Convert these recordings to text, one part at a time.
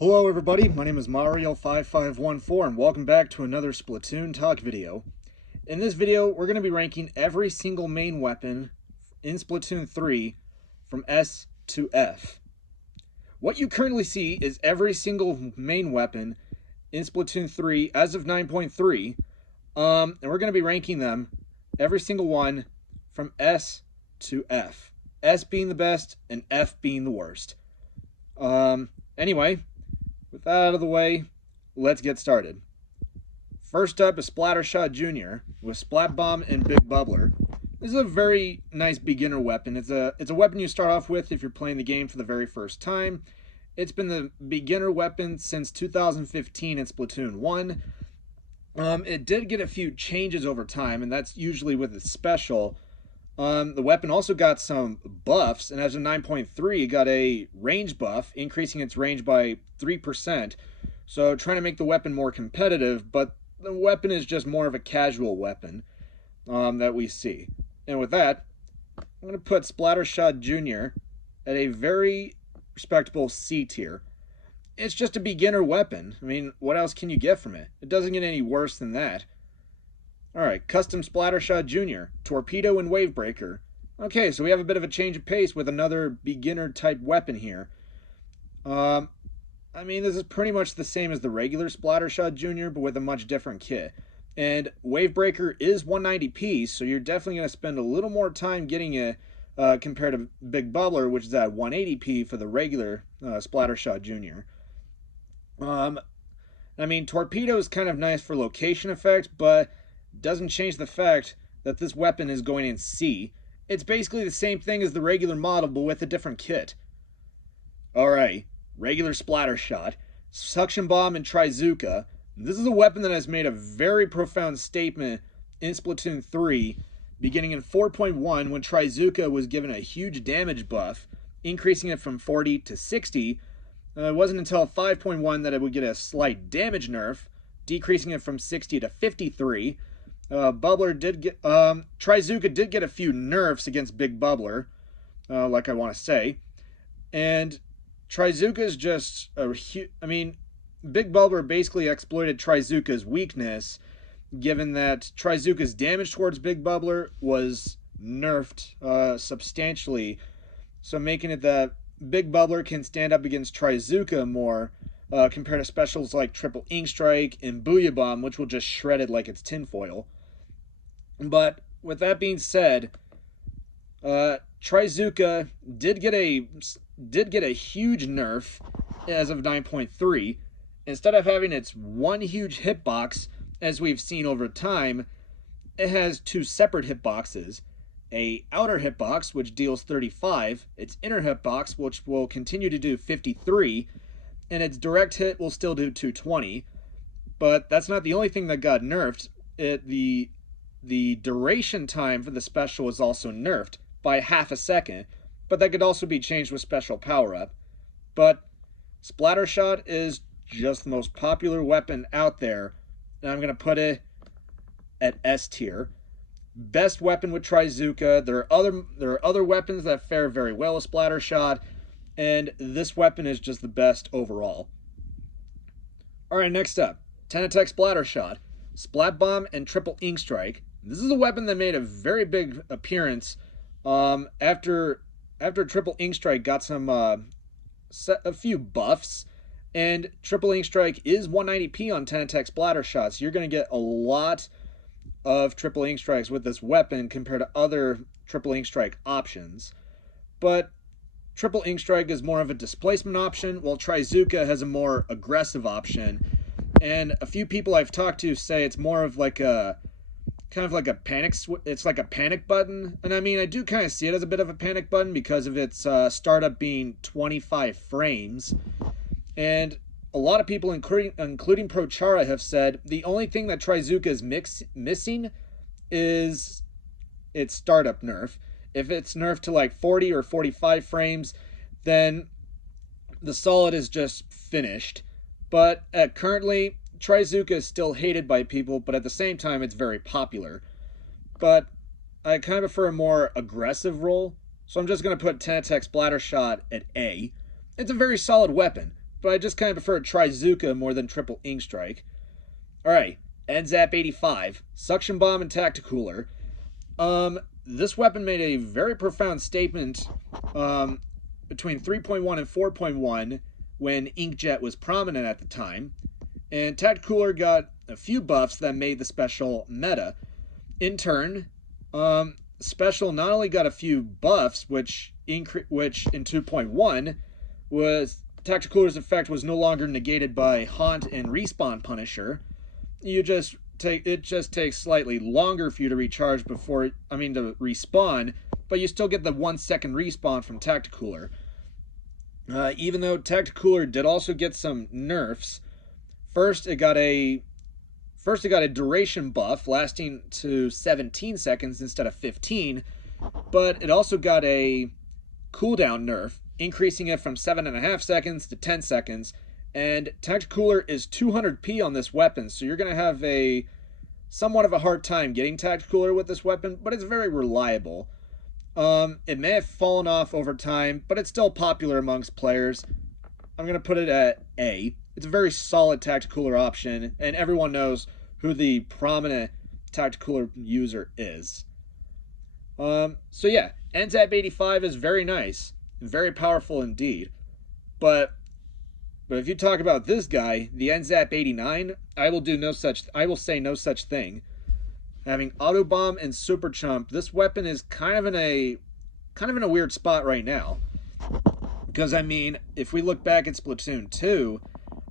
Hello everybody, my name is Mario5514 and welcome back to another Splatoon talk video. In this video, we're going to be ranking every single main weapon in Splatoon 3 from S to F. What you currently see is every single main weapon in Splatoon 3 as of 9.3, and we're going to be ranking them, every single one, from S to F. S being the best and F being the worst. Anyway, with that out of the way, let's get started. First up is Splattershot Jr. with Splat Bomb and Big Bubbler. This is a very nice beginner weapon. It's a weapon you start off with if you're playing the game for the very first time. It's been the beginner weapon since 2015 in Splatoon 1. It did get a few changes over time, and that's usually with its special. The weapon also got some buffs, and as of 9.3, it got a range buff, increasing its range by 3%. So trying to make the weapon more competitive, but the weapon is just more of a casual weapon that we see. And with that, I'm going to put Splattershot Jr. at a very respectable C tier. It's just a beginner weapon. I mean, what else can you get from it? It doesn't get any worse than that. Alright, Custom Splattershot Jr., Torpedo and Wavebreaker. Okay, so we have a bit of a change of pace with another beginner-type weapon here. I mean, this is pretty much the same as the regular Splattershot Jr., but with a much different kit. And Wavebreaker is 190p, so you're definitely going to spend a little more time getting it compared to Big Bubbler, which is at 180p for the regular Splattershot Jr. I mean, Torpedo is kind of nice for location effect, but doesn't change the fact that this weapon is going in C. It's basically the same thing as the regular model, but with a different kit. Alright, regular Splattershot, Suction Bomb, and Trizooka. This is a weapon that has made a very profound statement in Splatoon 3, beginning in 4.1 when Trizooka was given a huge damage buff, increasing it from 40 to 60. It wasn't until 5.1 that it would get a slight damage nerf, decreasing it from 60 to 53. Trizooka did get a few nerfs against Big Bubbler, like I want to say. And Trizooka is just Big Bubbler basically exploited Trizooka's weakness, given that Trizooka's damage towards Big Bubbler was nerfed substantially, so making it that Big Bubbler can stand up against Trizooka more, compared to specials like Triple Ink Strike and Booyah Bomb, which will just shred it like it's tinfoil. But with that being said, Trizooka did get a huge nerf as of 9.3. Instead of having its one huge hitbox, as we've seen over time, it has two separate hitboxes. A outer hitbox, which deals 35, its inner hitbox, which will continue to do 53, and its direct hit will still do 220. But that's not the only thing that got nerfed. The duration time for the special was also nerfed by half a second, but that could also be changed with special power-up. But Splattershot is just the most popular weapon out there, and I'm going to put it at S tier. Best weapon with Trizooka. There are other weapons that fare very well with Splattershot, and this weapon is just the best overall. Alright, next up, 10-attack Splattershot, Splat Bomb, and Triple Ink Strike. This is a weapon that made a very big appearance after Triple Ink Strike got a few buffs, and Triple Ink Strike is 190p on 10-attack Splattershot, so you're going to get a lot of Triple Ink Strikes with this weapon compared to other Triple Ink Strike options. But Triple Ink Strike is more of a displacement option, while Trizooka has a more aggressive option. And a few people I've talked to say it's more of like a kind of like a it's like a panic button. And I mean, I do kind of see it as a bit of a panic button because of its startup being 25 frames. And a lot of people, including ProChara, have said the only thing that Trizooka is missing is its startup nerf. If it's nerfed to like 40 or 45 frames, then the solid is just finished. But currently, Trizooka is still hated by people, but at the same time, it's very popular. But I kind of prefer a more aggressive role, so I'm just going to put 10-attack Splattershot at A. It's a very solid weapon. but I just kind of prefer Trizooka more than Triple Ink Strike. Alright, NZAP 85, Suction Bomb and Tacticooler. This weapon made a very profound statement between 3.1 and 4.1 when Inkjet was prominent at the time, and Tacticooler got a few buffs that made the special meta. In turn, special not only got a few buffs, which in 2.1 was Tacticooler's effect was no longer negated by Haunt and Respawn Punisher. It just takes slightly longer for you to recharge to respawn, but you still get the 1 second respawn from Tacticooler. Even though Tacticooler did also get some nerfs, first it got a duration buff lasting to 17 seconds instead of 15, but it also got a cooldown nerf, increasing it from 7.5 seconds to 10 seconds. And Tacticooler is 200p on this weapon, so you're going to have somewhat of a hard time getting Tacticooler with this weapon, but it's very reliable. It may have fallen off over time, but it's still popular amongst players. I'm going to put it at A. It's a very solid Tacticooler option, and everyone knows who the prominent Tacticooler user is. So yeah, NZAP 85 is very nice, very powerful indeed. But if you talk about this guy, the NZAP 89, I will say no such thing. Having Auto Bomb and Super Chump, this weapon is kind of in a weird spot right now. Because I mean, if we look back at Splatoon 2,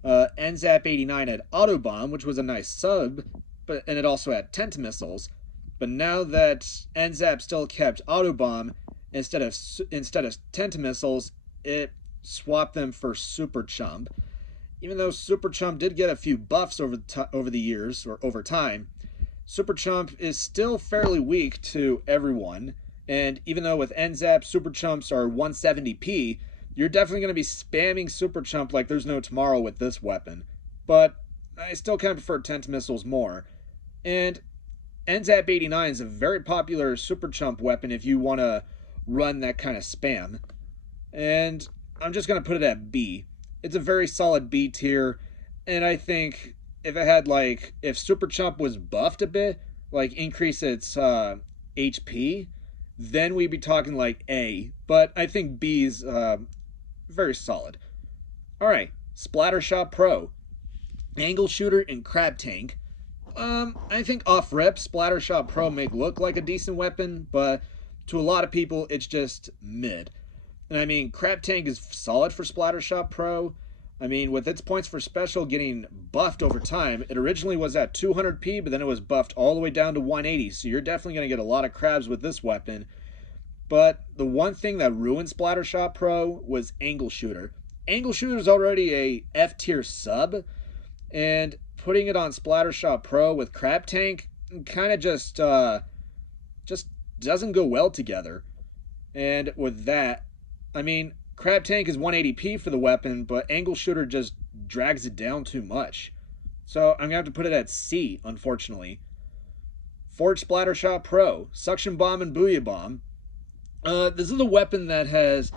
NZAP 89 had Auto Bomb, which was a nice sub, and it also had Tentamissiles. But now that NZAP still kept Auto Bomb instead of Tentamissiles, it swapped them for Super Chump. Even though Super Chump did get a few buffs over the years or over time, Super Chump is still fairly weak to everyone. And even though with NZAP Super Chumps are 170p, you're definitely going to be spamming Super Chump like there's no tomorrow with this weapon. But I still kind of prefer Tentamissiles more. And NZAP 89 is a very popular Super Chump weapon if you want to run that kind of spam. And I'm just going to put it at B. It's a very solid B tier, and I think if Super Chump was buffed a bit, like increase its HP, then we'd be talking like A, but I think B's very solid. Alright, Splattershot Pro. Angle Shooter and Crab Tank. I think off rip, Splattershot Pro may look like a decent weapon, but to a lot of people, it's just mid. And I mean, Crab Tank is solid for Splattershot Pro. I mean, with its points for special getting buffed over time, it originally was at 200p, but then it was buffed all the way down to 180, so you're definitely going to get a lot of crabs with this weapon. But the one thing that ruined Splattershot Pro was Angle Shooter. Angle Shooter is already a F tier sub, and putting it on Splattershot Pro with Crab Tank kind of just doesn't go well together. And with that, I mean, Crab Tank is 180p for the weapon, but Angle Shooter just drags it down too much. So I'm going to have to put it at C, unfortunately. Forge Splattershot Pro, Suction Bomb and Booyah Bomb. This is a weapon that has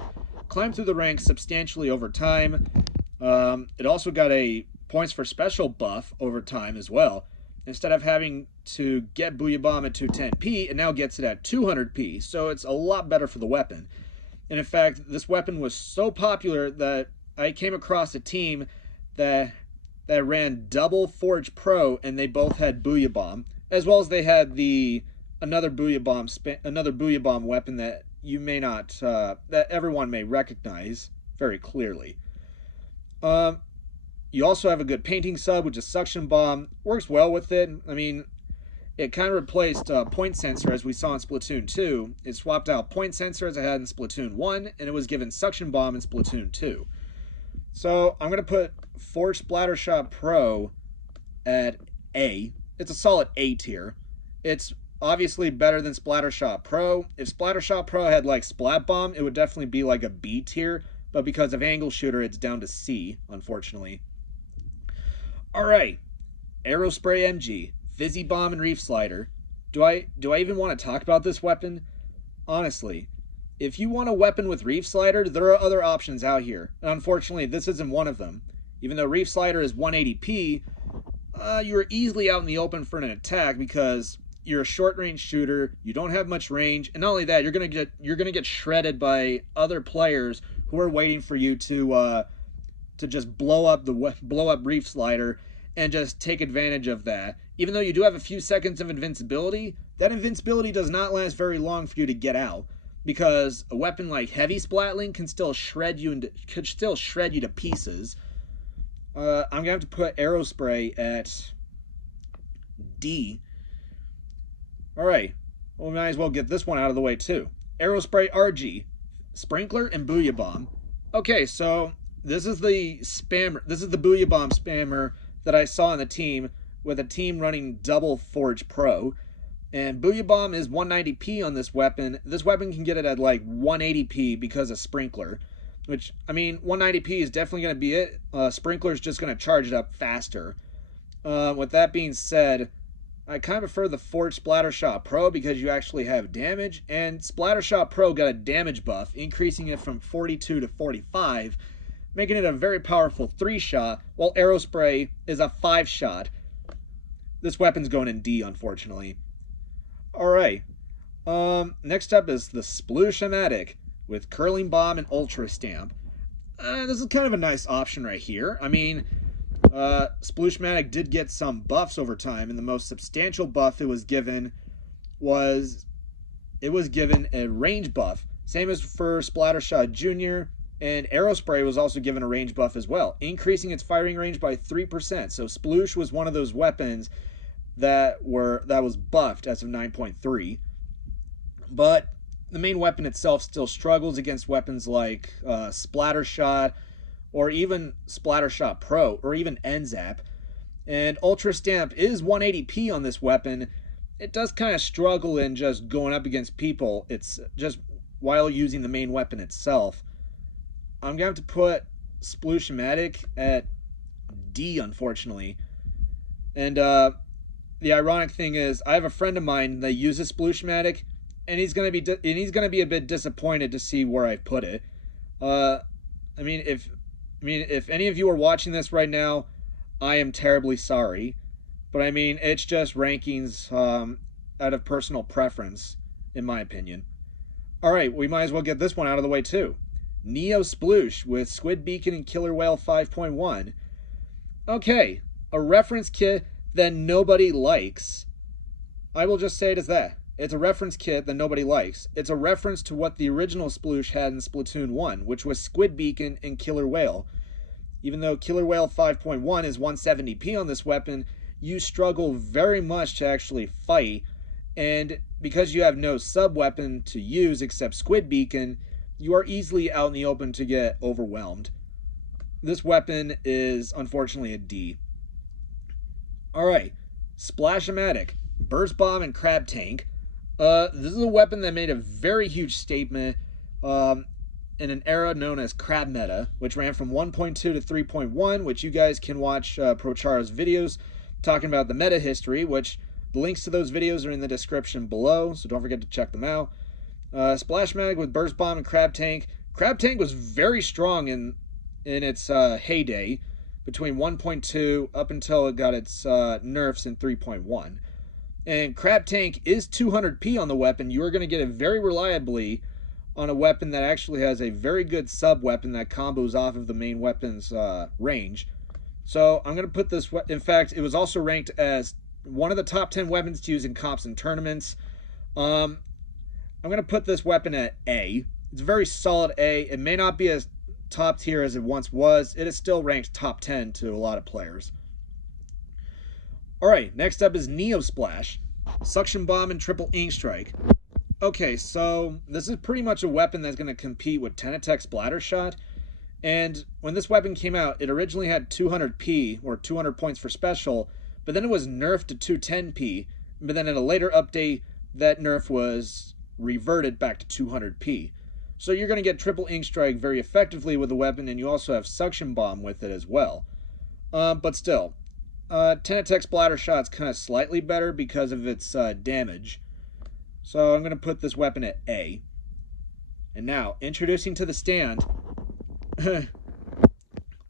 climbed through the ranks substantially over time. It also got a points for special buff over time as well. Instead of having to get Booyah Bomb at 210p, it now gets it at 200p, so it's a lot better for the weapon. And in fact, this weapon was so popular that I came across a team that ran double Forge Pro, and they both had Booyah Bomb, as well as they had another Booyah Bomb weapon that you may not that everyone may recognize very clearly. You also have a good painting sub, which is Suction Bomb. Works well with it. I mean, it kind of replaced Point Sensor as we saw in Splatoon 2. It swapped out Point Sensor as it had in Splatoon 1, and it was given Suction Bomb in Splatoon 2. So I'm going to put Forge Splattershot Pro at A. It's a solid A tier. It's obviously better than Splattershot Pro. If Splattershot Pro had like Splat Bomb, it would definitely be like a B tier, but because of Angle Shooter, it's down to C, unfortunately. Alright, Aerospray MG, Fizzy Bomb and Reef Slider. Do I even want to talk about this weapon? Honestly, if you want a weapon with Reef Slider, there are other options out here. And unfortunately, this isn't one of them. Even though Reef Slider is 180p, you're easily out in the open for an attack because you're a short-range shooter, you don't have much range, and not only that, you're gonna get shredded by other players who are waiting for you to just blow up Reef Slider and just take advantage of that. Even though you do have a few seconds of invincibility, that invincibility does not last very long for you to get out, because a weapon like Heavy Splatling can still shred you to pieces. I'm gonna have to put Aerospray at D. Alright, well, we might as well get this one out of the way too. Aerospray RG, Sprinkler, and Booyah Bomb. Okay, so this is the Booyah Bomb spammer that I saw on the team, with a team running double Forge Pro. And Booyah Bomb is 190p on this weapon. This weapon can get it at like 180p because of Sprinkler. Which, I mean, 190p is definitely going to be it. Sprinkler's just going to charge it up faster. With that being said, I kind of prefer the Forge Splattershot Pro because you actually have damage. And Splattershot Pro got a damage buff, increasing it from 42 to 45, making it a very powerful 3-shot, while Aerospray is a 5-shot. This weapon's going in D, unfortunately. Alright, next up is the Sploosh-O-Matic with Curling Bomb and Ultra Stamp. This is kind of a nice option right here. I mean, Sploosh-O-Matic did get some buffs over time, and the most substantial buff it was given a range buff. Same as for Splattershot Jr., and Aerospray was also given a range buff as well, increasing its firing range by 3%. So Sploosh was one of those weapons that was buffed as of 9.3. But the main weapon itself still struggles against weapons like Splattershot, or even Splattershot Pro, or even NZAP. And Ultra Stamp is 180p on this weapon. It does kind of struggle in just going up against people. It's just while using the main weapon itself. I'm going to have to put Sploosh-O-Matic at D, unfortunately. And the ironic thing is, I have a friend of mine that uses Sploosh-O-Matic, and he's gonna be a bit disappointed to see where I put it. I mean, if any of you are watching this right now, I am terribly sorry, but I mean, it's just rankings out of personal preference, in my opinion. All right, we might as well get this one out of the way too. Neo Sploosh with Squid Beacon and Killer Whale 5.1. Okay, a reference kit that nobody likes. I will just say it as that. It's a reference kit that nobody likes. It's a reference to what the original Sploosh had in Splatoon 1, which was Squid Beacon and Killer Whale. Even though Killer Whale 5.1 is 170p on this weapon, you struggle very much to actually fight, and because you have no sub-weapon to use except Squid Beacon, you are easily out in the open to get overwhelmed. This weapon is unfortunately a D. Alright, Splash-O-Matic, Burst Bomb, and Crab Tank. This is a weapon that made a very huge statement in an era known as Crab Meta, which ran from 1.2 to 3.1, which you guys can watch ProChara's videos talking about the meta history, which the links to those videos are in the description below, so don't forget to check them out. Splash-O-Matic with Burst Bomb and Crab Tank. Crab Tank was very strong in its heyday, between 1.2 up until it got its nerfs in 3.1. And Crab Tank is 200p on the weapon. You are going to get it very reliably on a weapon that actually has a very good sub-weapon that combos off of the main weapon's range. So I'm going to put this... In fact, it was also ranked as one of the top 10 weapons to use in comps and tournaments. I'm going to put this weapon at A. It's a very solid A. It may not be as top tier as it once was. It is still ranked top 10 to a lot of players. Alright, next up is Neo Splash, Suction Bomb, and Triple Ink Strike. Okay, so this is pretty much a weapon that's going to compete with Tenatech Splattershot. And when this weapon came out, it originally had 200p, or 200 points for special, but then it was nerfed to 210p. But then in a later update, that nerf was reverted back to 200p. So you're going to get Triple Ink Strike very effectively with the weapon, and you also have Suction Bomb with it as well. But still, Tenatech Splattershot's kind of slightly better because of its damage. So I'm going to put this weapon at A. And now, introducing to the stand, the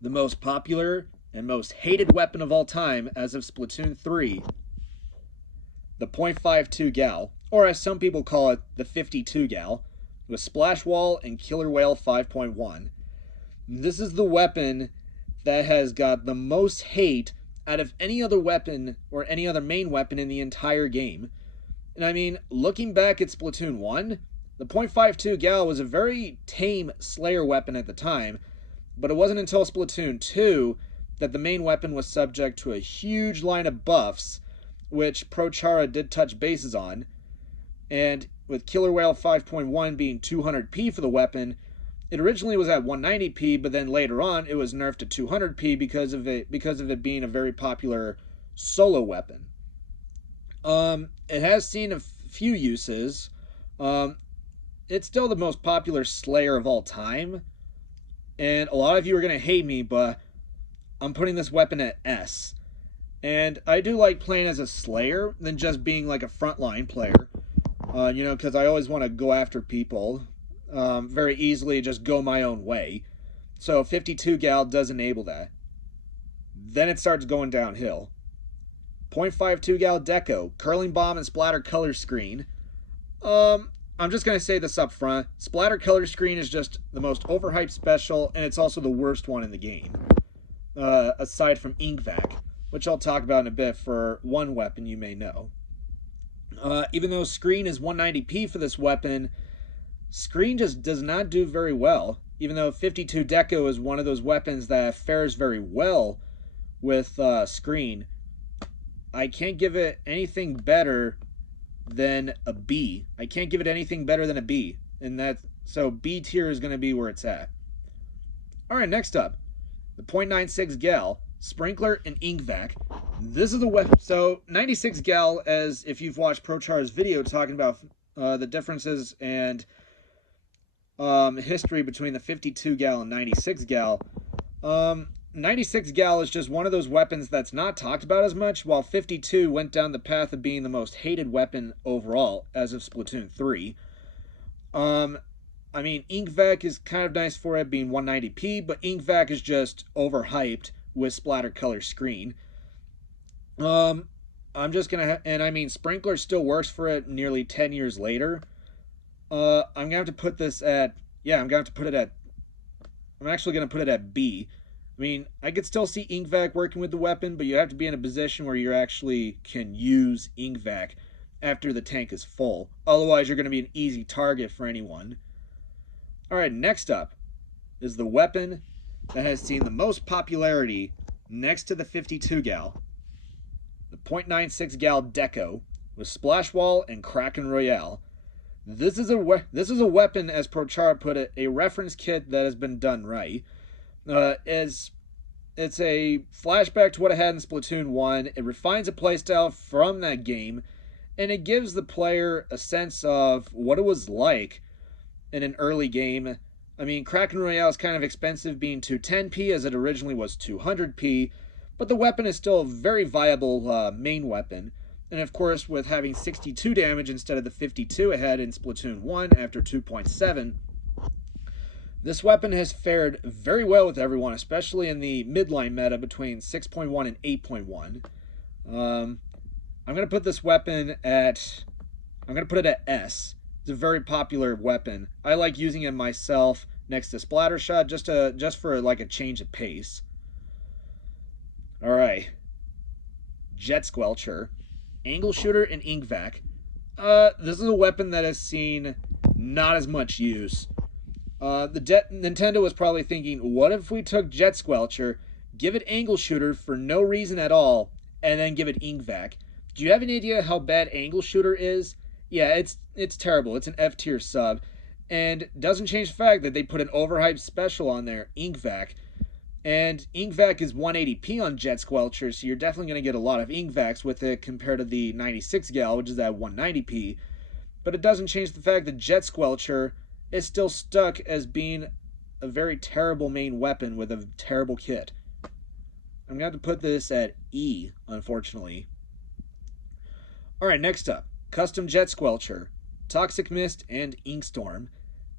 most popular and most hated weapon of all time as of Splatoon 3, the .52 gal, or as some people call it, the 52 gal, with Splash Wall and Killer Whale 5.1. This is the weapon that has got the most hate out of any other weapon or any other main weapon in the entire game. And I mean, looking back at Splatoon 1, the .52 gal was a very tame Slayer weapon at the time, but it wasn't until Splatoon 2 that the main weapon was subject to a huge line of buffs, which ProChara did touch bases on. And with Killer Whale 5.1 being 200p for the weapon, it originally was at 190p, but then later on it was nerfed to 200p because of it being a very popular solo weapon. It has seen a few uses. It's still the most popular Slayer of all time, and a lot of you are going to hate me, but I'm putting this weapon at S. And I do like playing as a Slayer than just being like a frontline player, because I always want to go after people very easily, just go my own way. So 52 gal does enable that. Then it starts going downhill. .52 gal deco, curling bomb and splatter color screen. I'm just going to say this up front. Splatter color screen is just the most overhyped special, and it's also the worst one in the game. Aside from Inkvac, which I'll talk about in a bit for one weapon you may know. Even though screen is 190p for this weapon, screen just does not do very well. Even though 52 deco is one of those weapons that fares very well with screen, I can't give it anything better than a B. I can't give it anything better than a B. So B tier is going to be where it's at. Alright, next up, the .96 gal, Sprinkler and Inkvac. This is the weapon. So 96 gal, as if you've watched ProChara's video talking about the differences and history between the 52 gal and 96 gal, 96 gal is just one of those weapons that's not talked about as much, while 52 went down the path of being the most hated weapon overall as of Splatoon 3. I mean, Inkvac is kind of nice for it being 190p, but Inkvac is just overhyped with splatter color screen. I'm just gonna, and I mean, Sprinkler still works for it nearly 10 years later. I'm gonna have to put this at, I'm actually gonna put it at B. I mean, I could still see Inkvac working with the weapon, but you have to be in a position where you actually can use Inkvac after the tank is full. Otherwise, you're going to be an easy target for anyone. Alright, next up is the weapon that has seen the most popularity next to the 52 gal. The .96 gal deco with Splash Wall and Kraken Royale. This is a weapon, as ProChara put it, a reference kit that has been done right. It's a flashback to what it had in Splatoon 1. It refines a playstyle from that game, and it gives the player a sense of what it was like in an early game. I mean, Kraken Royale is kind of expensive, being 210p as it originally was 200p, but the weapon is still a very viable main weapon. And of course, with having 62 damage instead of the 52 it had in Splatoon 1 after 2.7, this weapon has fared very well with everyone, especially in the midline meta between 6.1 and 8.1. I'm going to put this weapon at, S. It's a very popular weapon. I like using it myself next to Splattershot just for like a change of pace. All right. Jet Squelcher, Angle Shooter, and Inkvac. This is a weapon that has seen not as much use. Nintendo was probably thinking, what if we took Jet Squelcher, give it Angle Shooter for no reason at all, and then give it Inkvac? Do you have any idea how bad Angle Shooter is? Yeah, it's terrible. It's an F tier sub, and doesn't change the fact that they put an overhyped special on there, Inkvac. And Inkvac is 180p on Jet Squelcher, so you're definitely going to get a lot of Inkvacs with it compared to the 96 gal, which is at 190p. But it doesn't change the fact that Jet Squelcher is still stuck as being a very terrible main weapon with a terrible kit. I'm going to have to put this at E, unfortunately. Alright, next up, Custom Jet Squelcher, Toxic Mist, and Inkstorm.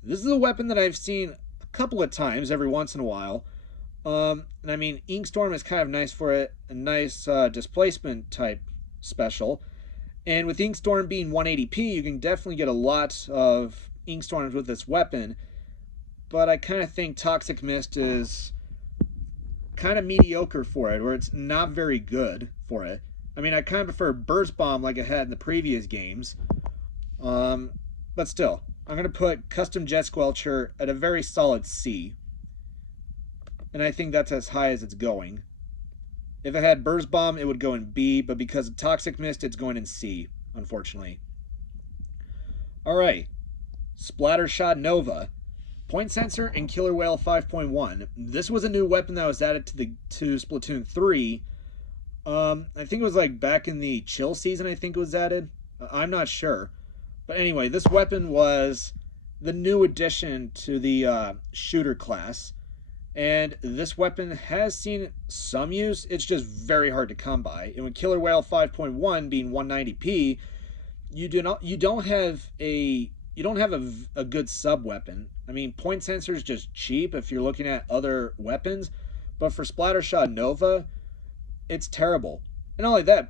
This is a weapon that I've seen a couple of times every once in a while. And I mean, Inkstorm is kind of nice for it, a nice displacement type special. And with Inkstorm being 180p, you can definitely get a lot of Inkstorms with this weapon. But I kind of think Toxic Mist is kind of mediocre for it, or it's not very good for it. I mean, I kind of prefer Burst Bomb like I had in the previous games. But still, I'm going to put Custom Jet Squelcher at a very solid C. And I think that's as high as it's going. If it had Burst Bomb, it would go in B, but because of Toxic Mist, it's going in C, unfortunately. Alright, Splattershot Nova. Point Sensor and Killer Whale 5.1. This was a new weapon that was added to Splatoon 3. I think it was like back in the chill season, I think it was added. I'm not sure. But anyway, this weapon was the new addition to the shooter class. And this weapon has seen some use. It's just very hard to come by. And with Killer Whale 5.1 being 190p, you don't have a good sub weapon. I mean, Point Sensor is just cheap if you're looking at other weapons, but for Splattershot Nova, it's terrible. And not only that,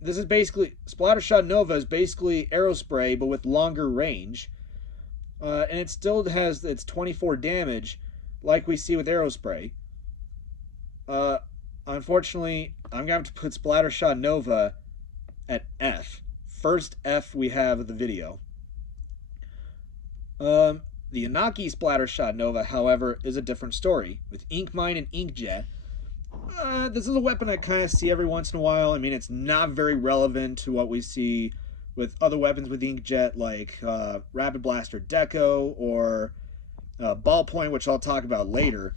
this is basically Splattershot Nova is basically Aerospray but with longer range, and it still has its 24 damage, like we see with Aerospray. Unfortunately, I'm gonna have to put Splattershot Nova at F. First F we have of the video. The Inaki Splattershot Nova, however, is a different story. With Ink Mine and Inkjet, this is a weapon I kind of see every once in a while. I mean, it's not very relevant to what we see with other weapons with Inkjet, like Rapid Blaster Deco or Ballpoint, which I'll talk about later.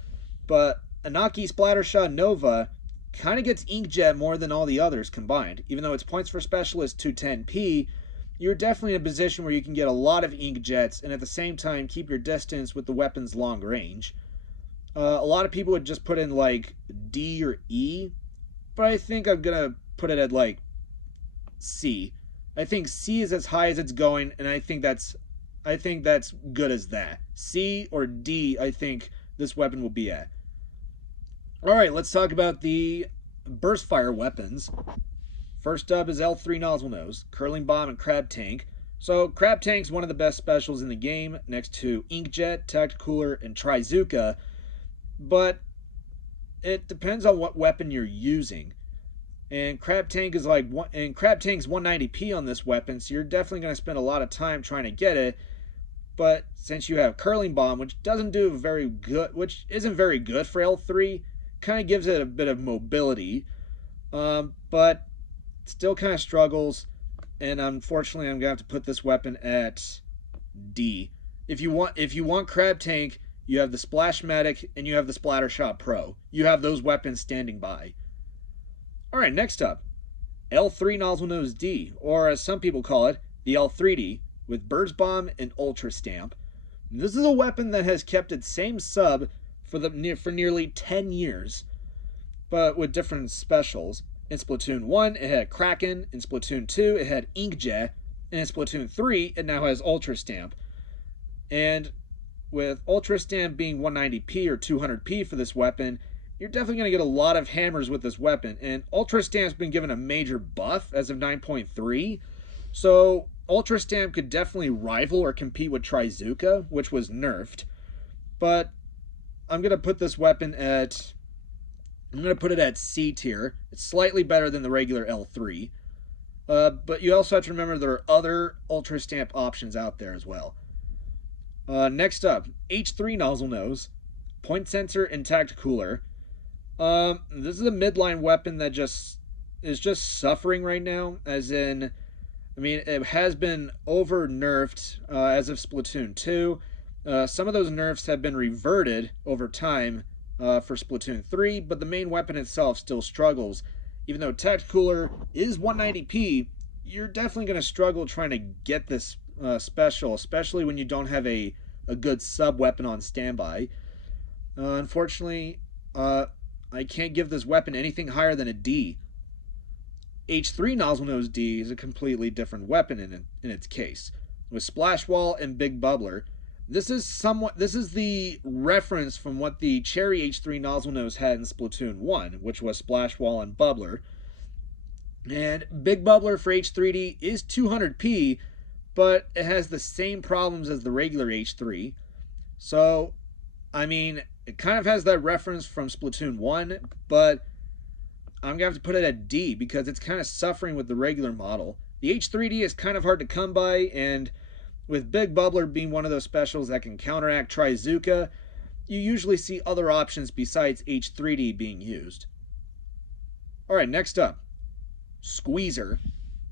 But Inaki Splattershot Nova kind of gets Inkjet more than all the others combined. Even though its points for specialist 210p, you're definitely in a position where you can get a lot of Inkjets and at the same time keep your distance with the weapon's long range. A lot of people would just put in like D or E, but I think I'm gonna put it at like C. I think C is as high as it's going, and I think that's good as that. C or D, I think this weapon will be at. Alright, let's talk about the burst fire weapons. First up is L3 Nozzle Nose, Curling Bomb, and Crab Tank. So, Crab Tank's one of the best specials in the game, next to Inkjet, Tacticooler, and Trizooka. But it depends on what weapon you're using. And Crab Tank's 190p on this weapon, so you're definitely going to spend a lot of time trying to get it. But since you have Curling Bomb, which isn't very good for L3, kind of gives it a bit of mobility. But still kind of struggles, and unfortunately I'm gonna have to put this weapon at D. If you want Crab Tank, you have the Splashmatic and you have the Splattershot Pro. You have those weapons standing by. Alright, next up, L3 Nozzle Nose D, or as some people call it, the L3D, with Burst Bomb and Ultra Stamp. This is a weapon that has kept its same sub for nearly 10 years, but with different specials. In Splatoon 1, it had Kraken. In Splatoon 2, it had Inkjet. And in Splatoon 3, it now has Ultra Stamp. And with Ultra Stamp being 190p or 200p for this weapon, you're definitely going to get a lot of hammers with this weapon. And Ultra Stamp's been given a major buff as of 9.3. So Ultra Stamp could definitely rival or compete with Trizooka, which was nerfed. But I'm going to put this weapon at... I'm going to put it at C tier. It's slightly better than the regular L3. But you also have to remember there are other Ultra Stamp options out there as well. Next up, H3 Nozzle Nose, Point Sensor, and Tacticooler. This is a midline weapon that is just suffering right now, as in, I mean, it has been over-nerfed as of Splatoon 2. Some of those nerfs have been reverted over time, for Splatoon 3, but the main weapon itself still struggles. Even though Tacticooler is 190p, you're definitely going to struggle trying to get this special, especially when you don't have a good sub-weapon on standby. Unfortunately, I can't give this weapon anything higher than a D. H3 Nozzle Nose D is a completely different weapon in its case. With Splash Wall and Big Bubbler, This is the reference from what the Cherry H3 nozzle nose had in Splatoon 1, which was Splash Wall and Bubbler. And Big Bubbler for H3D is 200p, but it has the same problems as the regular H3. So, I mean, it kind of has that reference from Splatoon 1, but I'm going to have to put it at D because it's kind of suffering with the regular model. The H3D is kind of hard to come by, and with Big Bubbler being one of those specials that can counteract Trizooka, you usually see other options besides H3D being used. Alright, next up, Squeezer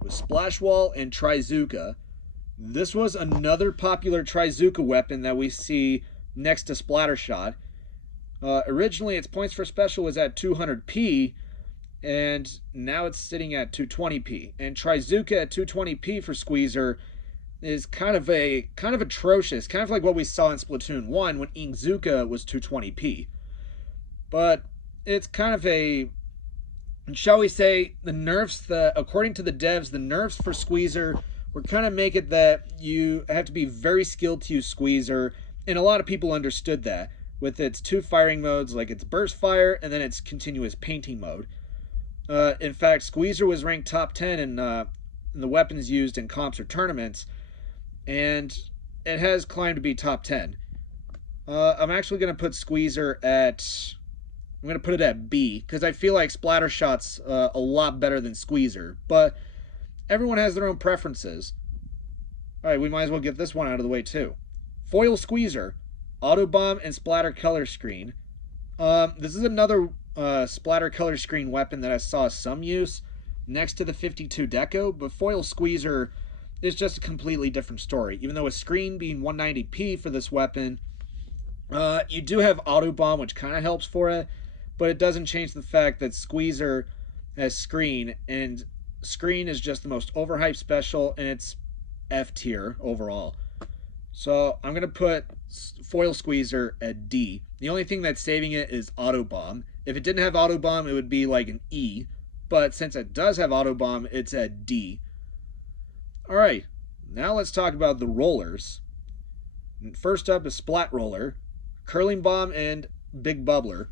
with Splash Wall and Trizooka. This was another popular Trizooka weapon that we see next to Splattershot. Originally, its points for special was at 200p, and now it's sitting at 220p. And Trizooka at 220p for Squeezer is kind of atrocious, kind of like what we saw in Splatoon 1 when Inkzuka was 220p. But it's kind of a, shall we say, the nerfs, according to the devs, the nerfs for Squeezer were kind of make it that you have to be very skilled to use Squeezer, and a lot of people understood that with its two firing modes, like its burst fire and then its continuous painting mode. In fact, Squeezer was ranked top 10 in the weapons used in comps or tournaments, and it has climbed to be top 10. I'm actually going to put Squeezer at, I'm going to put it at B, because I feel like Splattershot's a lot better than Squeezer, but everyone has their own preferences. Alright, we might as well get this one out of the way too. Foil Squeezer, Auto Bomb and Splatter Color Screen. This is another Splatter Color Screen weapon that I saw some use next to the 52 Deco, but Foil Squeezer is just a completely different story. Even though a screen being 190p for this weapon, you do have Auto Bomb, which kind of helps for it, but it doesn't change the fact that Squeezer has screen, and screen is just the most overhyped special, and it's F tier overall. So I'm going to put Foil Squeezer at D. The only thing that's saving it is Auto Bomb. If it didn't have Auto Bomb, it would be like an E, but since it does have Auto Bomb, it's at D. Alright, now let's talk about the rollers. First up is Splat Roller, Curling Bomb, and Big Bubbler.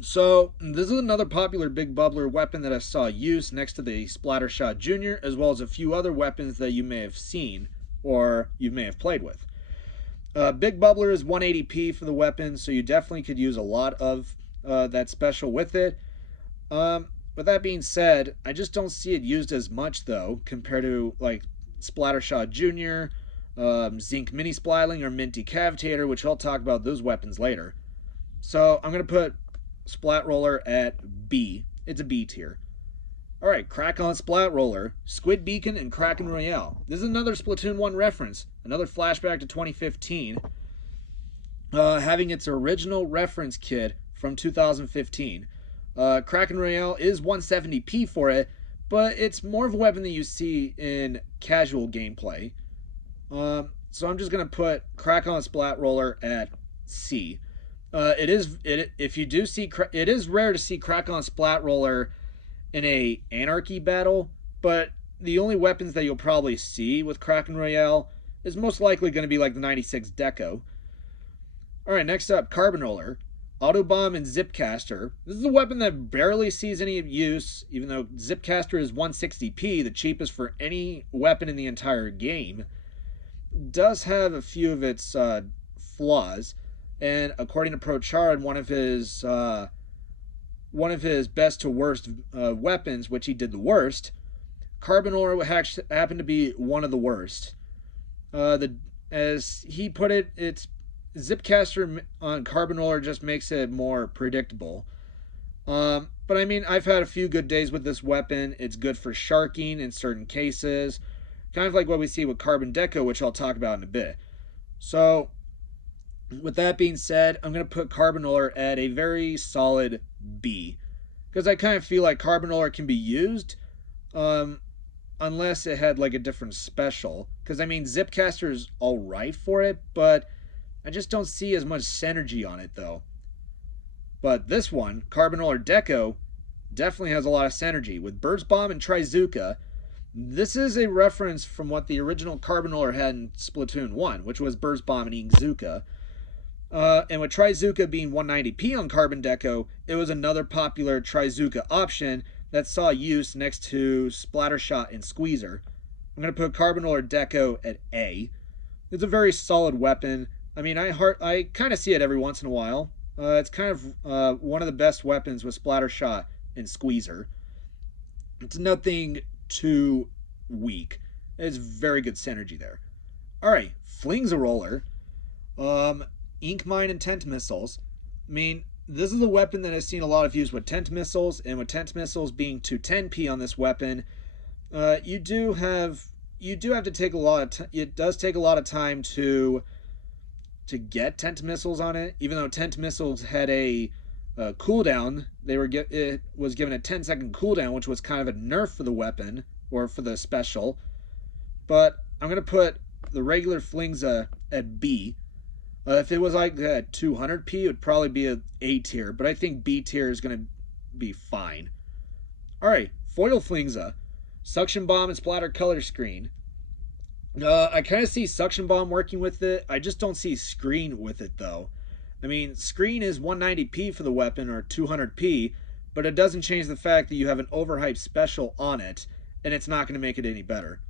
So, this is another popular Big Bubbler weapon that I saw use next to the Splattershot Jr., as well as a few other weapons that you may have seen or you may have played with. Big Bubbler is 180p for the weapon, so you definitely could use a lot of that special with it. With that being said, I just don't see it used as much, though, compared to, like, Splattershot Jr., Zinc Mini Spliling, or Mint Decavitator, which I'll talk about those weapons later. So, I'm going to put Splat Roller at B. It's a B tier. Alright, Crack-On Splat Roller, Squid Beacon, and Kraken Royale. This is another Splatoon 1 reference, another flashback to 2015, having its original reference kit from 2015. Kraken Royale is 170p for it, but it's more of a weapon that you see in casual gameplay. So I'm just going to put Crack-On Splat Roller at C. It is rare to see Crack-On Splat Roller in a Anarchy battle, but the only weapons that you'll probably see with Kraken Royale is most likely going to be like the 96 Deco. Alright, next up, Carbon Roller, Auto Bomb, and Zipcaster. This is a weapon that barely sees any use, even though Zipcaster is 160p, the cheapest for any weapon in the entire game. It does have a few of its flaws, and according to ProChara, one of his best to worst weapons, which he did the worst, Carbon Roller happened to be one of the worst. As he put it, it's Zipcaster on Carbon Roller just makes it more predictable. But I mean, I've had a few good days with this weapon. It's good for sharking in certain cases, kind of like what we see with Carbon Deco, which I'll talk about in a bit. So, with that being said, I'm going to put Carbon Roller at a very solid B, because I kind of feel like Carbon Roller can be used, unless it had like a different special. Because I mean, Zipcaster is alright for it, but I just don't see as much synergy on it though. But this one, Carbon Roller Deco, definitely has a lot of synergy with Burst Bomb and Trizooka. This is a reference from what the original Carbon Roller had in Splatoon 1, which was Burst Bomb and Inkzuka. And with Trizuka being 190p on Carbon Deco, it was another popular Trizuka option that saw use next to Splattershot and Squeezer. I'm going to put Carbon Roller Deco at A. It's a very solid weapon. I mean, I kind of see it every once in a while. It's kind of one of the best weapons with Splattershot and Squeezer. It's nothing too weak. It's very good synergy there. Alright, Flings a Roller. Ink Mine and Tent Missiles. I mean, this is a weapon that has seen a lot of use with Tent Missiles, and with Tent Missiles being 210p on this weapon, you do have to take a lot of it does take a lot of time to get Tent Missiles on it. Even though Tent Missiles had a cooldown, it was given a 10-second cooldown, which was kind of a nerf for the weapon or for the special. But I'm gonna put the regular Flings at B. If it was like 200p, it would probably be a A tier, but I think B tier is gonna be fine. All right, Foil Flingza, Suction Bomb and Splatter Color Screen. I kind of see Suction Bomb working with it. I just don't see Screen with it though. I mean, Screen is 190p for the weapon or 200p, but it doesn't change the fact that you have an overhyped special on it, and it's not going to make it any better.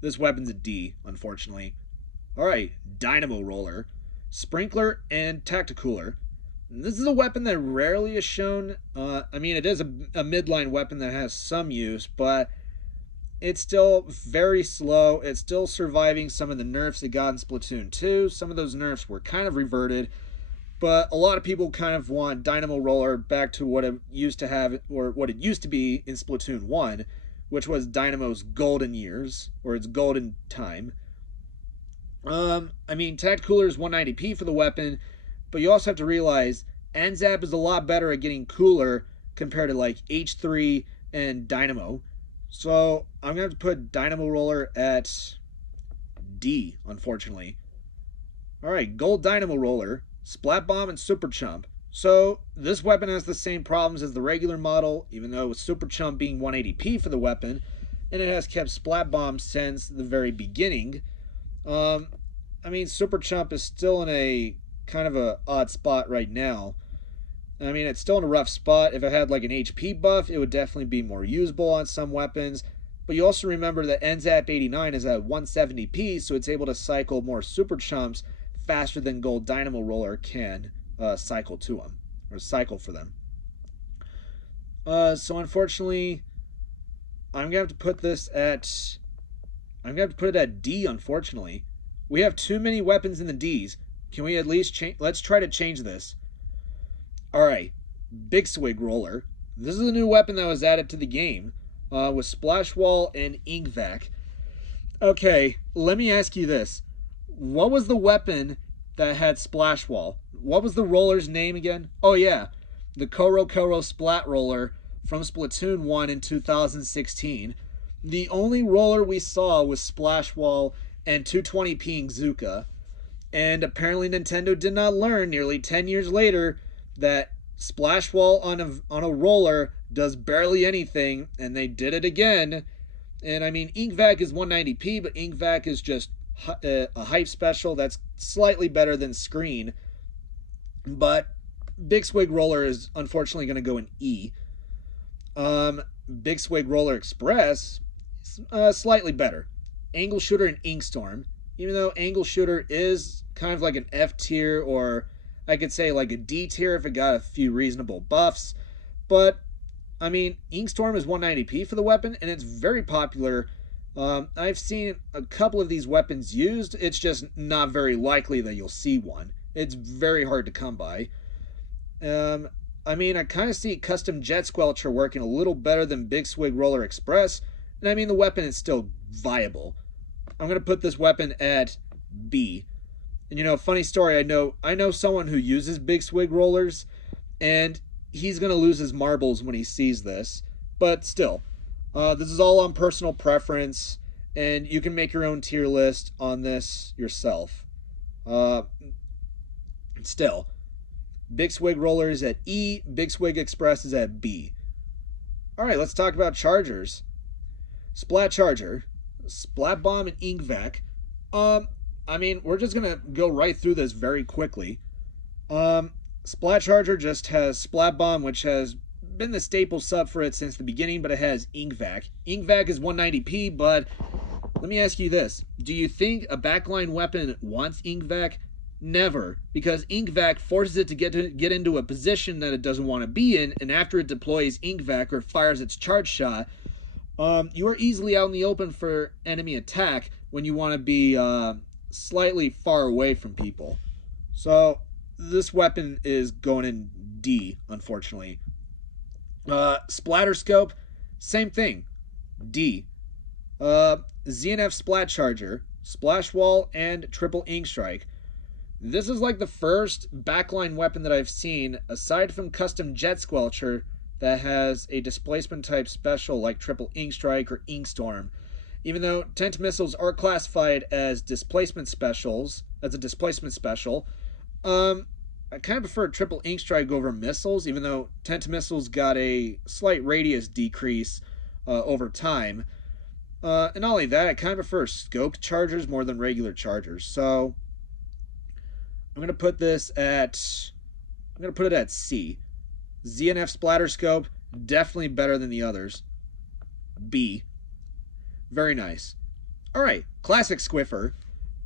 This weapon's a D, unfortunately. Alright, Dynamo Roller, Sprinkler, and Tacticooler. This is a weapon that rarely is shown. I mean, it is a midline weapon that has some use, but it's still very slow. It's still surviving some of the nerfs it got in Splatoon 2. Some of those nerfs were kind of reverted, but a lot of people kind of want Dynamo Roller back to what it used to have, or what it used to be in Splatoon 1, which was Dynamo's golden years, or its golden time. I mean, Tacticooler is 190p for the weapon, but you also have to realize NZAP is a lot better at getting cooler compared to like H3 and Dynamo. So I'm going to have to put Dynamo Roller at D, unfortunately. Alright, Gold Dynamo Roller, Splat Bomb, and Super Chump. So this weapon has the same problems as the regular model, even though with Super Chump being 180p for the weapon, and it has kept Splat Bomb since the very beginning. I mean, Super Chump is still in a kind of a odd spot right now. I mean, it's still in a rough spot. If it had like an HP buff, it would definitely be more usable on some weapons. But you also remember that NZAP 89 is at 170p, so it's able to cycle more Super Chumps faster than Gold Dynamo Roller can cycle to them, or cycle for them. So unfortunately, I'm gonna have to put this at. I'm gonna have to put it at D. Unfortunately, we have too many weapons in the D's. Can we at least change? Let's try to change this. All right, Big Swig Roller. This is a new weapon that was added to the game with Splash Wall and Ink Vac. Okay, let me ask you this: what was the weapon that had Splash Wall? What was the roller's name again? Oh yeah, the Koro Splat Roller from Splatoon 1 in 2016. The only roller we saw was Splash Wall and 220p Inkzuka. And apparently Nintendo did not learn nearly 10 years later that Splash Wall on a roller does barely anything, and they did it again. And I mean, Ink Vac is 190p, but Ink Vac is just a hype special that's slightly better than Screen. But Big Swig Roller is unfortunately going to go in E. Big Swig Roller Express, slightly better. Angle Shooter and Inkstorm. Even though Angle Shooter is kind of like an F tier, or I could say like a D tier if it got a few reasonable buffs. But, I mean, Inkstorm is 190p for the weapon, and it's very popular. I've seen a couple of these weapons used. It's just not very likely that you'll see one. It's very hard to come by. I mean, I kind of see Custom Jet Squelcher working a little better than Big Swig Roller Express. And I mean, the weapon is still viable. I'm going to put this weapon at B. And you know, funny story, I know someone who uses Big Swig Rollers, and he's going to lose his marbles when he sees this. But still, this is all on personal preference, and you can make your own tier list on this yourself. Still, Big Swig Roller is at E, Big Swig Express is at B. Alright, let's talk about chargers. Splat Charger, Splat Bomb, and Ink Vac. I mean, we're just gonna go right through this very quickly. Splat Charger just has Splat Bomb, which has been the staple sub for it since the beginning, but it has Ink Vac. Ink Vac is 190p, but let me ask you this. Do you think a backline weapon wants Ink Vac? Never, because Ink Vac forces it to get into a position that it doesn't want to be in, and after it deploys Ink Vac or fires its charge shot, you are easily out in the open for enemy attack when you want to be slightly far away from people. So this weapon is going in D, unfortunately. Splatter Scope, same thing, D. ZNF Splat Charger, Splash Wall, and Triple Ink Strike. This is like the first backline weapon that I've seen, aside from Custom Jet Squelcher, that has a displacement type special like Triple Ink Strike or Ink Storm. Even though Tent Missiles are classified as displacement specials, as a displacement special, I kind of prefer Triple Ink Strike over missiles, even though Tent Missiles got a slight radius decrease over time. And not only that, I kind of prefer scoped chargers more than regular chargers. So I'm gonna put it at C. ZNF Splatter Scope, definitely better than the others. B. Very nice. Alright, Classic Squiffer,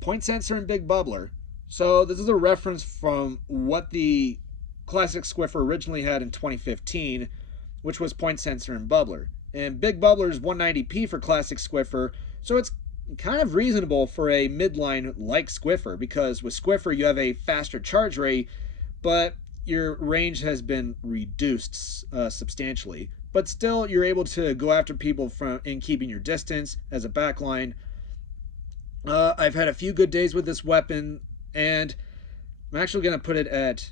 Point Sensor and Big Bubbler. So this is a reference from what the Classic Squiffer originally had in 2015, which was Point Sensor and Bubbler. And Big Bubbler is 190p for Classic Squiffer, so it's kind of reasonable for a midline like Squiffer, because with Squiffer you have a faster charge rate, but your range has been reduced substantially. But still, you're able to go after people in keeping your distance as a backline. I've had a few good days with this weapon, and I'm actually going to put it at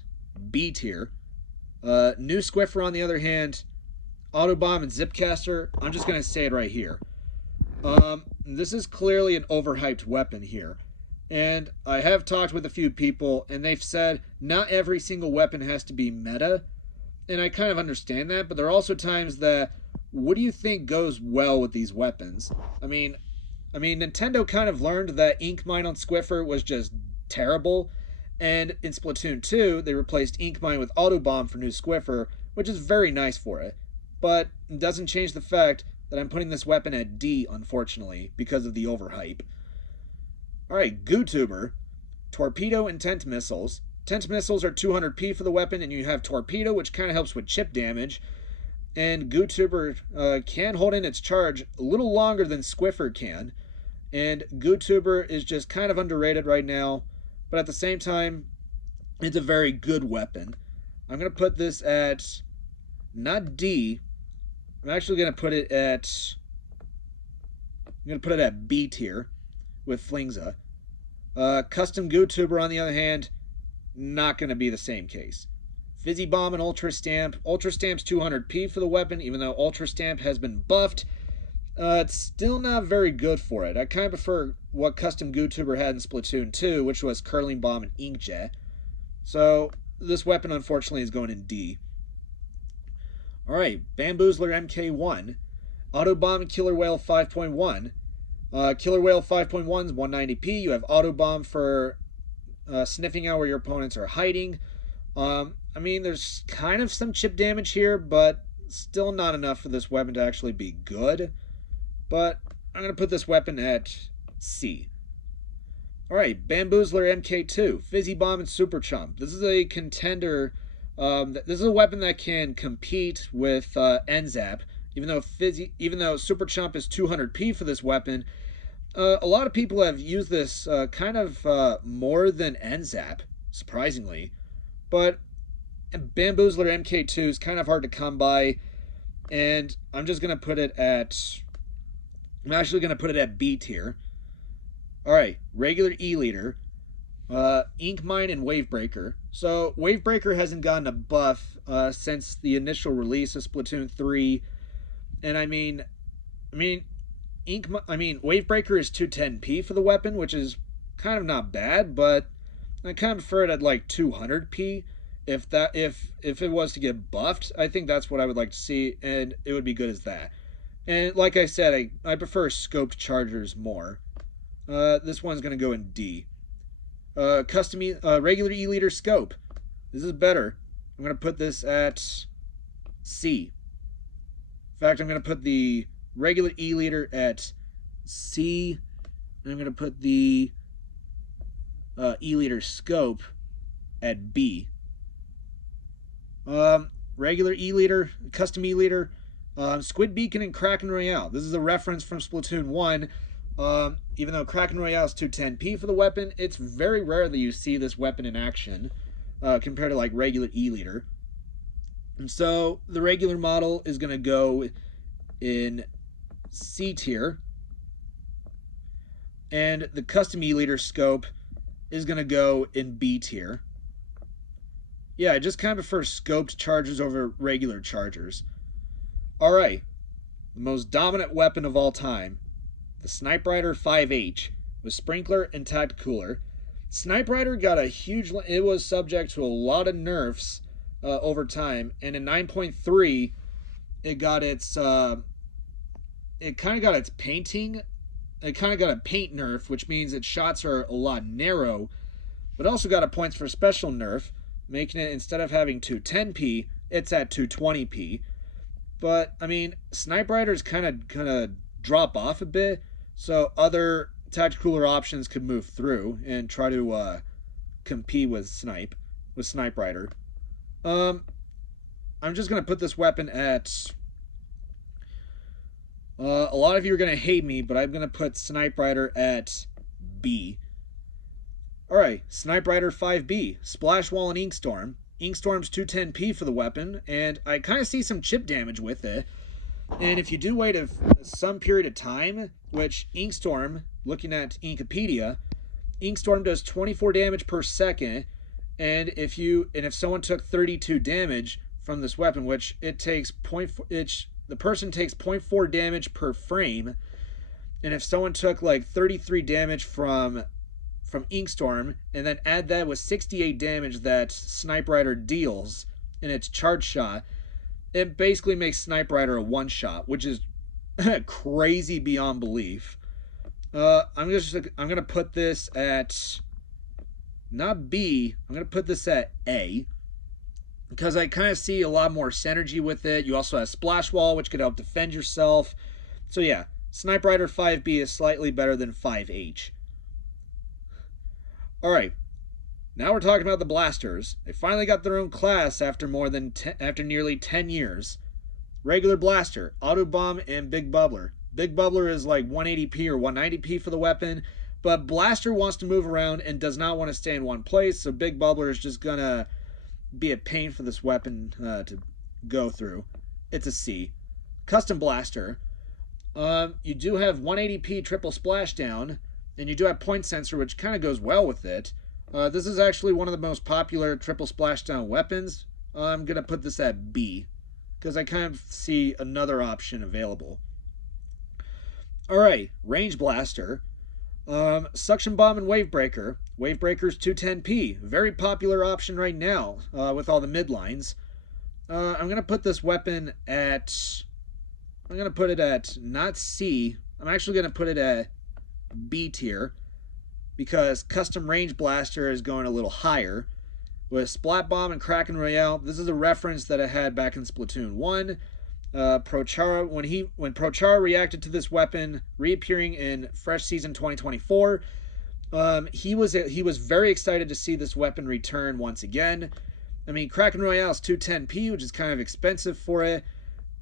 B tier. New Squiffer, on the other hand, Autobomb and Zipcaster, I'm just going to say it right here. This is clearly an overhyped weapon here. And I have talked with a few people, and they've said not every single weapon has to be meta. And I kind of understand that, but there are also times that, what do you think goes well with these weapons? I mean, Nintendo kind of learned that Ink Mine on Squiffer was just terrible. And in Splatoon 2, they replaced Ink Mine with Autobomb for new Squiffer, which is very nice for it. But it doesn't change the fact that I'm putting this weapon at D, unfortunately, because of the overhype. Alright, Gootuber, Torpedo and Tent Missiles. Tent Missiles are 200p for the weapon, and you have Torpedo, which kind of helps with chip damage. And Gootuber can hold in its charge a little longer than Squiffer can. And Gootuber is just kind of underrated right now, but at the same time, it's a very good weapon. I'm going to put this at, not D, I'm actually going to put it at, B tier with Flingza. Custom Gootuber, on the other hand, not going to be the same case. Fizzy Bomb and Ultra Stamp. Ultra Stamp's 200p for the weapon, even though Ultra Stamp has been buffed. It's still not very good for it. I kind of prefer what Custom Gootuber had in Splatoon 2, which was Curling Bomb and Inkjet. So this weapon, unfortunately, is going in D. Alright, Bamboozler MK1, Autobomb and Killer Whale 5.1. Killer Whale 5.1 is 190p. You have Autobomb for sniffing out where your opponents are hiding. I mean, there's kind of some chip damage here, but still not enough for this weapon to actually be good. But I'm going to put this weapon at C. Alright, Bamboozler MK2, Fizzy Bomb and Super Chump. This is a contender. This is a weapon that can compete with NZAP. Even though Super Chump is 200p for this weapon, a lot of people have used this kind of more than NZAP, surprisingly. But Bamboozler MK2 is kind of hard to come by, and I'm just gonna put it at. I'm actually gonna put it at B tier. All right, regular E-liter, Ink Mine and Wavebreaker. So Wavebreaker hasn't gotten a buff since the initial release of Splatoon 3, and I mean, Wavebreaker is 210p for the weapon, which is kind of not bad, but I kind of prefer it at like 200p. If it was to get buffed, I think that's what I would like to see, and it would be good as that. And like I said, I prefer scoped chargers more. This one's going to go in D. Regular E-liter scope. This is better. I'm going to put this at C. In fact, I'm going to put the regular E-liter at C. And I'm going to put the E-liter scope at B. Regular E-liter, custom E-liter, Squid Beacon and Kraken Royale. This is a reference from Splatoon 1. Even though Kraken Royale is 210p for the weapon, it's very rare that you see this weapon in action compared to like regular E-liter. And so the regular model is going to go in C tier. And the custom E-liter scope is going to go in B tier. Yeah, I just kind of prefer scoped chargers over regular chargers. Alright, the most dominant weapon of all time. The Snipe Rider 5H with Sprinkler and Tactical Cooler. Snipe Rider got a huge... It was subject to a lot of nerfs over time. And in 9.3, it got its... it kind of got its painting... It kind of got a paint nerf, which means its shots are a lot narrow. But also got a points for special nerf, making it, instead of having 210p, it's at 220p. But, I mean, Snipe Riders kind of drop off a bit, so other tactical cooler options could move through and try to compete with Snipe Rider. I'm just going to put this weapon at... a lot of you are going to hate me, but I'm going to put Snipe Rider at B. Alright, Snipe Rider 5B, Splash Wall and Inkstorm. Inkstorm's 210p for the weapon, and I kind of see some chip damage with it. And if you do wait some period of time, which Inkstorm, looking at Inkopedia, Inkstorm does 24 damage per second, and if someone took 32 damage from this weapon, which it takes the person takes 0.4 damage per frame, and if someone took like 33 damage from Inkstorm, and then add that with 68 damage that Snipe Rider deals in its charge shot, it basically makes Snipe Rider a one-shot, which is crazy beyond belief. I'm gonna put this at not B. I'm gonna put this at A because I kind of see a lot more synergy with it. You also have Splash Wall, which could help defend yourself. So yeah, Snipe Rider 5B is slightly better than 5H. Alright, now we're talking about the blasters. They finally got their own class after nearly 10 years. Regular blaster, auto bomb, and big bubbler. Big bubbler is like 180p or 190p for the weapon, but blaster wants to move around and does not want to stay in one place, so big bubbler is just gonna be a pain for this weapon to go through. It's a C. Custom blaster. You do have 180p triple splashdown, and you do have point sensor, which kind of goes well with it. This is actually one of the most popular triple splashdown weapons. I'm going to put this at B, because I kind of see another option available. Alright, range blaster. Suction bomb and wave breaker. Wave breaker's 210p. Very popular option right now with all the midlines. I'm going to put this weapon at... I'm going to put it at not C. I'm actually going to put it at B tier because custom range blaster is going a little higher with Splat Bomb and Kraken Royale. This is a reference that I had back in Splatoon 1. ProChara, when ProChara reacted to this weapon reappearing in Fresh Season 2024, he was very excited to see this weapon return once again. I mean, Kraken Royale is 210p, which is kind of expensive for it,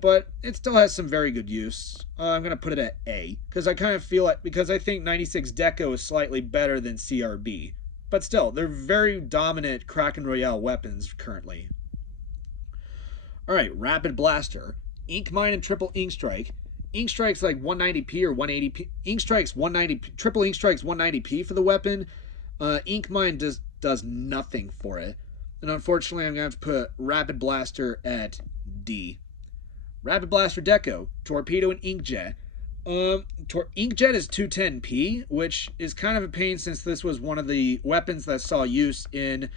but it still has some very good use. I'm going to put it at A, because I kind of feel like, because I think 96 Deco is slightly better than CRB. But still, they're very dominant Kraken Royale weapons currently. Alright, Rapid Blaster. Ink Mine and Triple Ink Strike. Ink Strike's like 190p or 180p. Ink Strike's 190p. Triple Ink Strike's 190p for the weapon. Ink Mine does nothing for it. And unfortunately, I'm going to have to put Rapid Blaster at D. Rapid Blaster Deco, Torpedo, and Inkjet. Inkjet is 210p, which is kind of a pain since this was one of the weapons that saw use in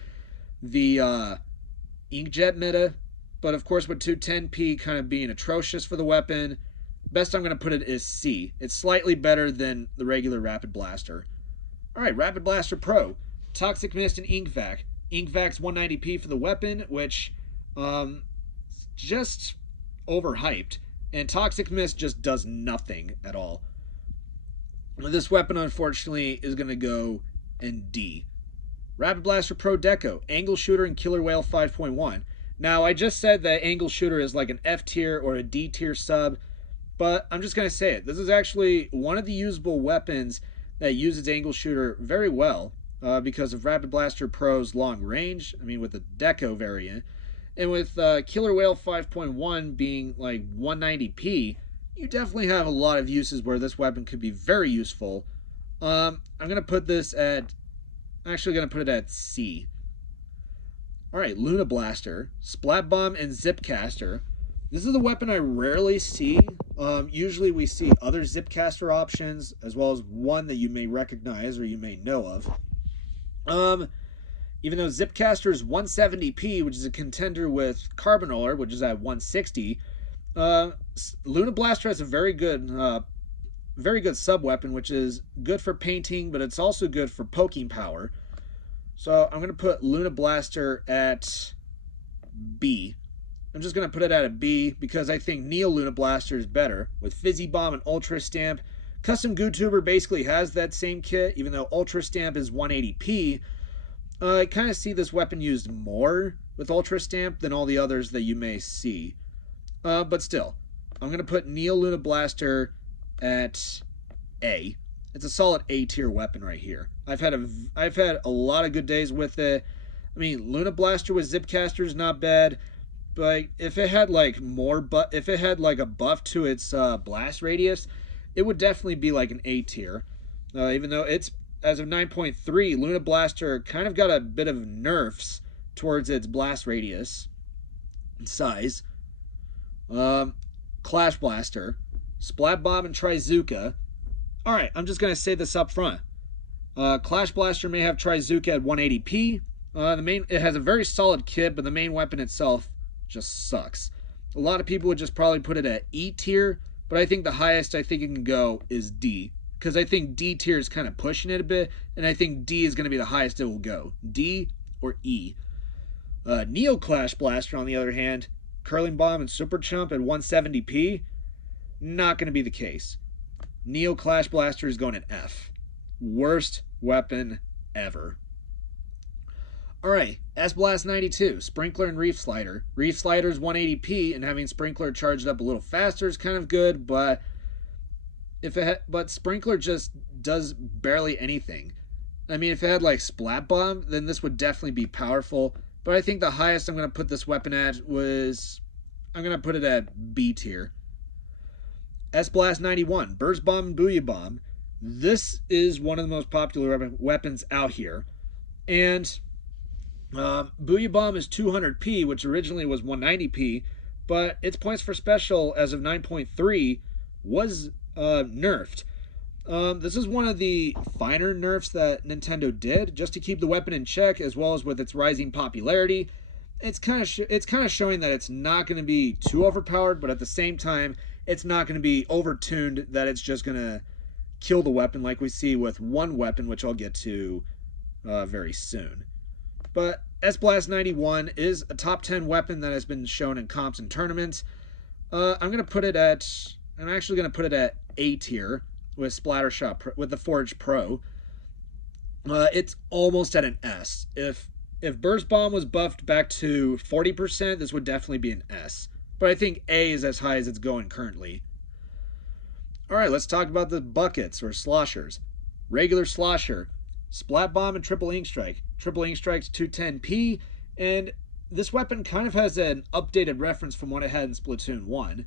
the Inkjet meta. But of course, with 210p kind of being atrocious for the weapon, Best I'm going to put it is C. It's slightly better than the regular Rapid Blaster. Alright, Rapid Blaster Pro. Toxic Mist and Ink Vac. Ink Vac's 190p for the weapon, which just overhyped. And Toxic Mist just does nothing at all. This weapon, unfortunately, is going to go in D. Rapid Blaster Pro Deco. Angle Shooter and Killer Whale 5.1. Now, I just said that Angle Shooter is like an F tier or a D tier sub, but I'm just going to say it. This is actually one of the usable weapons that uses Angle Shooter very well because of Rapid Blaster Pro's long range, I mean with the Deco variant, and with Killer Whale 5.1 being like 190p, you definitely have a lot of uses where this weapon could be very useful. I'm going to put this at, I'm actually going to put it at C. Alright, Luna Blaster, Splat Bomb, and Zipcaster. This is a weapon I rarely see. Usually we see other Zipcaster options, as well as one that you may recognize or you may know of. Even though Zipcaster is 170p, which is a contender with Carbonor, which is at 160, Luna Blaster has a very good sub-weapon, which is good for painting, but it's also good for poking power. So I'm going to put Luna Blaster at B. I'm just going to put it at a B because I think Neo Luna Blaster is better. With Fizzy Bomb and Ultra Stamp, Custom GooTuber basically has that same kit, even though Ultra Stamp is 180p. I kind of see this weapon used more with Ultra Stamp than all the others that you may see. But still, I'm going to put Neo Luna Blaster at A. It's a solid A tier weapon right here. I've had a lot of good days with it. I mean, Luna Blaster with Zipcaster is not bad, but if it had like if it had like a buff to its blast radius, it would definitely be like an A tier. Even though it's as of 9.3, Luna Blaster kind of got a bit of nerfs towards its blast radius and size. Clash Blaster, Splat Bomb, and Trizuka. Alright, I'm just going to say this up front. Clash Blaster may have Trizuka at 180p. It has a very solid kit, but the main weapon itself just sucks. A lot of people would just probably put it at E tier, but I think the highest I think it can go is D. Because I think D tier is kind of pushing it a bit, and I think D is going to be the highest it will go. D or E. Neo Clash Blaster, on the other hand, Curling Bomb and Super Chump at 170p, not going to be the case. Neo Clash Blaster is going at F. Worst weapon ever. Alright, S-Blast 92, Sprinkler and Reef Slider. Reef Slider is 180p, and having Sprinkler charged up a little faster is kind of good, but Sprinkler just does barely anything. I mean, if it had like Splat Bomb, then this would definitely be powerful, but I think the highest I'm going to put this weapon at was, I'm going to put it at B tier. S-Blast 91, Burst Bomb and Booyah Bomb. This is one of the most popular weapons out here. And Booyah Bomb is 200p, which originally was 190p, but its points for special as of 9.3 was nerfed. This is one of the finer nerfs that Nintendo did, just to keep the weapon in check, as well as with its rising popularity. It's kind of showing that it's not going to be too overpowered, but at the same time, it's not going to be overtuned that it's just going to kill the weapon like we see with one weapon, which I'll get to very soon. But S-Blast 91 is a top 10 weapon that has been shown in comps and tournaments. I'm actually going to put it at A tier with Splattershot with the Forge Pro. It's almost at an S. If Burst Bomb was buffed back to 40%, this would definitely be an S. But I think A is as high as it's going currently. Alright, let's talk about the buckets or sloshers. Regular slosher, Splat Bomb and Triple Ink Strike. Triple Ink Strike's 210p, and this weapon kind of has an updated reference from what it had in Splatoon 1.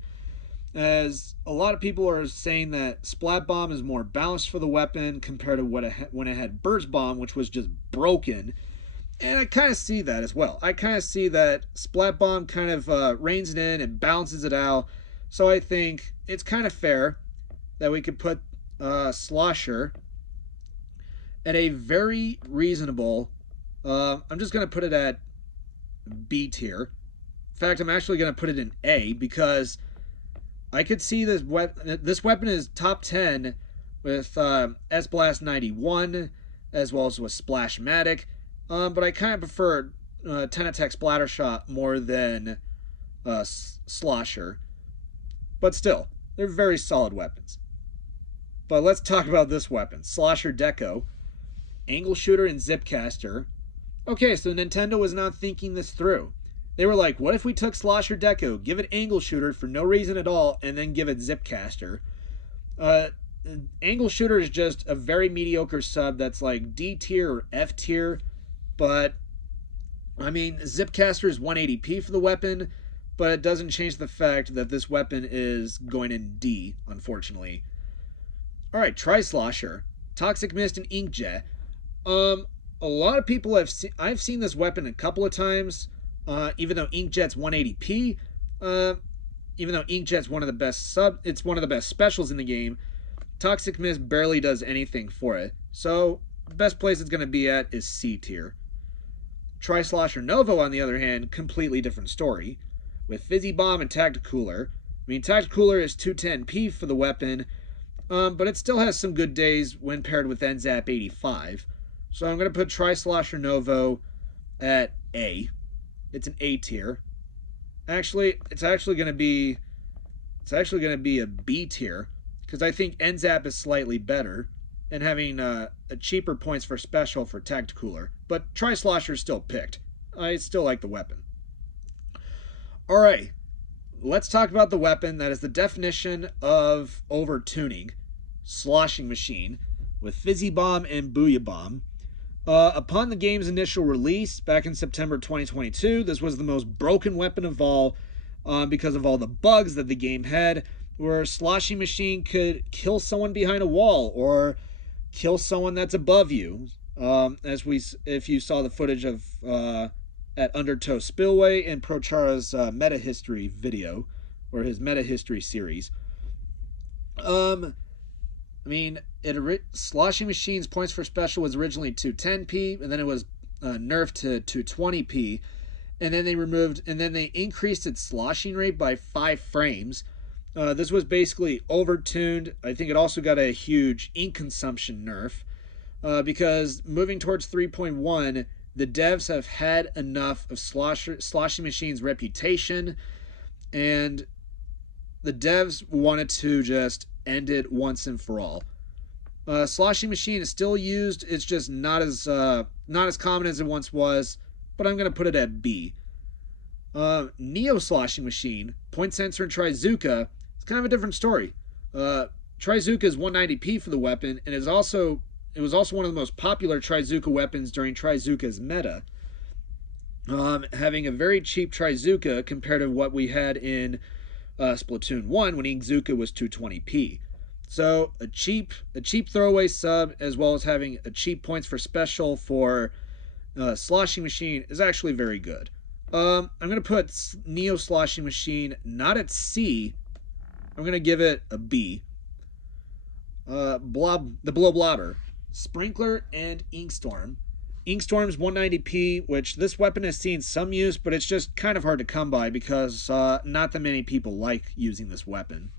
As a lot of people are saying that Splat Bomb is more balanced for the weapon compared to when it had Burst Bomb, which was just broken. And I kind of see that as well. I kind of see that Splat Bomb kind of reins it in and balances it out. So I think it's kind of fair that we could put Slosher at a very reasonable, I'm just going to put it at B tier. In fact, I'm actually going to put it in A because I could see this weapon. This weapon is top 10 with S-Blast 91, as well as with Splashmatic. But I kind of prefer 10 Attack Splattershot more than Slosher. But still, they're very solid weapons. But let's talk about this weapon, Slosher Deco, Angle Shooter and Zipcaster. Okay, so Nintendo was not thinking this through. They were like, what if we took Slosher Deco, give it Angle Shooter for no reason at all, and then give it Zipcaster? Angle Shooter is just a very mediocre sub that's like D tier or F tier, but I mean, Zipcaster is 180p for the weapon, but it doesn't change the fact that this weapon is going in D, unfortunately. Alright, Tri-Slosher, Toxic Mist and Inkjet. A lot of people I've seen this weapon a couple of times, even though Inkjet's 180p, even though Inkjet's one of the best specials in the game, Toxic Mist barely does anything for it. So, the best place it's going to be at is C tier. Tri-Slosher Novo, on the other hand, completely different story. With Fizzy Bomb and Tacticooler. I mean, Tacticooler is 210p for the weapon, but it still has some good days when paired with NZAP 85. So I'm going to put Tri-Slosher Novo at A. It's an A tier. Actually, it's actually going to be a B tier, because I think NZAP is slightly better, and having a cheaper points for special for Tacticooler. But Tri-Slosher is still picked. I still like the weapon. Alright, let's talk about the weapon that is the definition of over-tuning. Sloshing Machine, with Fizzy Bomb and Booyah Bomb. Upon the game's initial release, back in September 2022, this was the most broken weapon of all, because of all the bugs that the game had, where Sloshing Machine could kill someone behind a wall, or kill someone that's above you. If you saw the footage of at Undertow Spillway in ProChara's Meta History video, or his Meta History series. I mean, Sloshing Machine's points for special was originally 210p, and then it was nerfed to 220p, and then they increased its sloshing rate by 5 frames. This was basically overtuned. I think it also got a huge ink consumption nerf, because moving towards 3.1, the devs have had enough of Sloshing Machine's reputation, and the devs wanted to just end it once and for all. Sloshing Machine is still used. It's just not as common as it once was, but I'm going to put it at B. Neo Sloshing Machine, Point Sensor and Trizooka, it's kind of a different story. Trizooka is 190p for the weapon, and it was also one of the most popular Trizooka weapons during Trizooka's meta. Having a very cheap Trizooka compared to what we had in Splatoon 1 when Inkzooka was 220p. So a cheap throwaway sub, as well as having a cheap points for special for Sloshing Machine, is actually very good. I'm going to put Neo Sloshing Machine not at C. I'm going to give it a B. The Blow Blobber, Sprinkler and Inkstorm. Inkstorm's 190p, which this weapon has seen some use, but it's just kind of hard to come by because not that many people like using this weapon.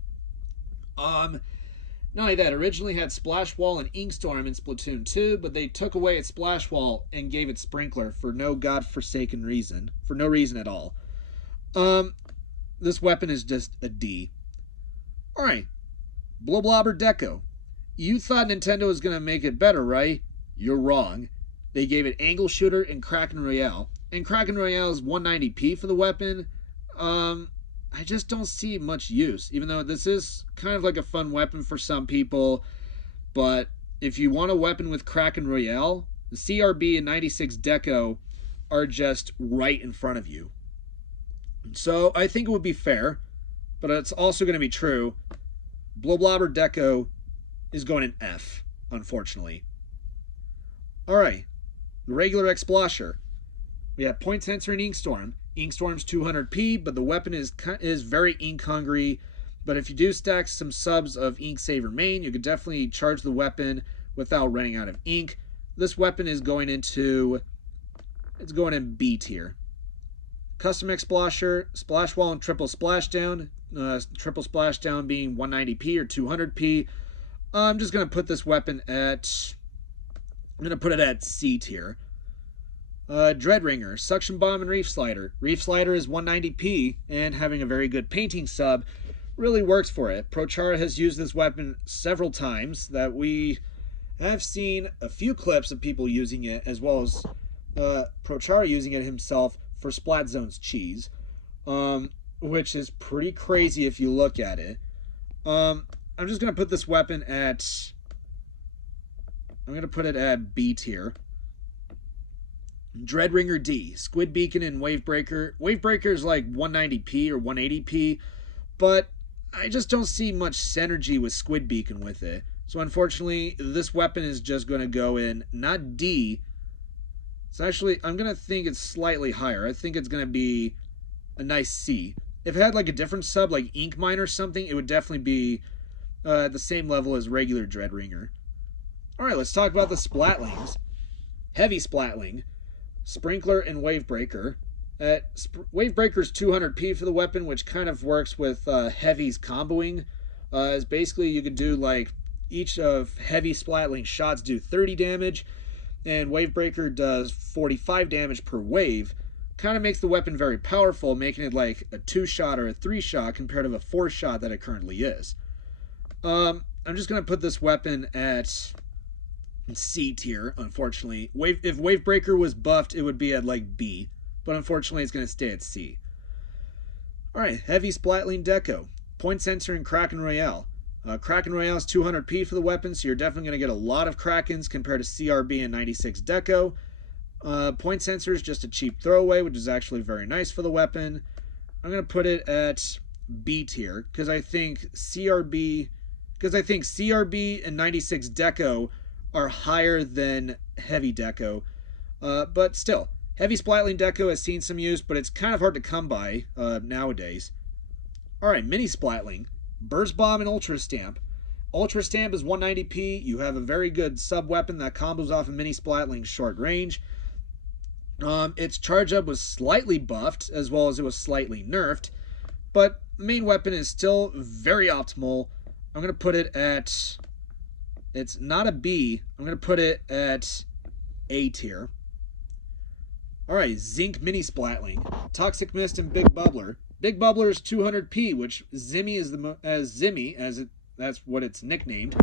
Not only that, originally had Splash Wall and Inkstorm in Splatoon 2, but they took away its Splash Wall and gave it Sprinkler for no godforsaken reason. For no reason at all. This weapon is just a D. Alright. Blow Blobber Deco. You thought Nintendo was going to make it better, right? You're wrong. They gave it Angle Shooter and Kraken Royale. And Kraken Royale is 190p for the weapon. I just don't see much use, even though this is kind of like a fun weapon for some people. But if you want a weapon with Kraken Royale, the CRB and 96 Deco are just right in front of you. So I think it would be fair, but it's also going to be true. Blow Blobber Deco is going in F, unfortunately. Alright, the regular X-Splosher. We have Point Sensor and Inkstorm. Inkstorm's 200p, but the weapon is very ink hungry. But if you do stack some subs of Ink Saver main, you could definitely charge the weapon without running out of ink. This weapon is going in B tier. Custom Explasher, Splash Wall, and Triple Splashdown. Triple Splashdown being 190p or 200p. I'm just going to put this weapon at... I'm going to put it at C tier. Dreadringer, Suction Bomb, and Reef Slider. Reef Slider is 190p, and having a very good painting sub really works for it. ProChara has used this weapon several times that we have seen a few clips of people using it, as well as ProChara using it himself for Splat Zone's cheese, which is pretty crazy if you look at it. I'm just going to put this weapon at... I'm going to put it at B tier. Dreadringer D, Squid Beacon and Wavebreaker. Wavebreaker is like 190p or 180p, but I just don't see much synergy with Squid Beacon with it. So unfortunately, this weapon is just going to go in, not D. It's actually, I'm going to think it's slightly higher. I think it's going to be a nice C. If it had like a different sub, like Ink Mine or something, it would definitely be at the same level as regular Dreadringer. Alright, let's talk about the Splatlings. Heavy Splatling, Sprinkler, and Wavebreaker. Wavebreaker's 200p for the weapon, which kind of works with Heavy's comboing. As basically you could do like each of Heavy Splatling shots do 30 damage, and Wavebreaker does 45 damage per wave. Kind of makes the weapon very powerful, making it like a 2-shot or a 3-shot compared to a 4-shot that it currently is. I'm just going to put this weapon at C tier, unfortunately. If Wavebreaker was buffed, it would be at like B, but unfortunately it's going to stay at C. Alright, Heavy Splatling Deco, Point Sensor, and Kraken Royale. Kraken Royale is 200p for the weapon, so you're definitely going to get a lot of Krakens compared to CRB and 96 Deco. Point Sensor is just a cheap throwaway, which is actually very nice for the weapon. I'm going to put it at B tier, because I think CRB and 96 Deco are higher than Heavy Deco. But still, Heavy Splatling Deco has seen some use, but it's kind of hard to come by nowadays. Alright, Mini Splatling, Burst Bomb, and Ultra Stamp. Ultra Stamp is 190p. You have a very good sub-weapon that combos off of Mini Splatling's short range. Its charge up was slightly buffed, as well as it was slightly nerfed, but the main weapon is still very optimal. I'm going to put it at... It's not a B. I'm going to put it at A tier. Alright, Zinc Mini Splatling, Toxic Mist, and Big Bubbler. Big Bubbler is 200p, which Zimmy is that's what it's nicknamed.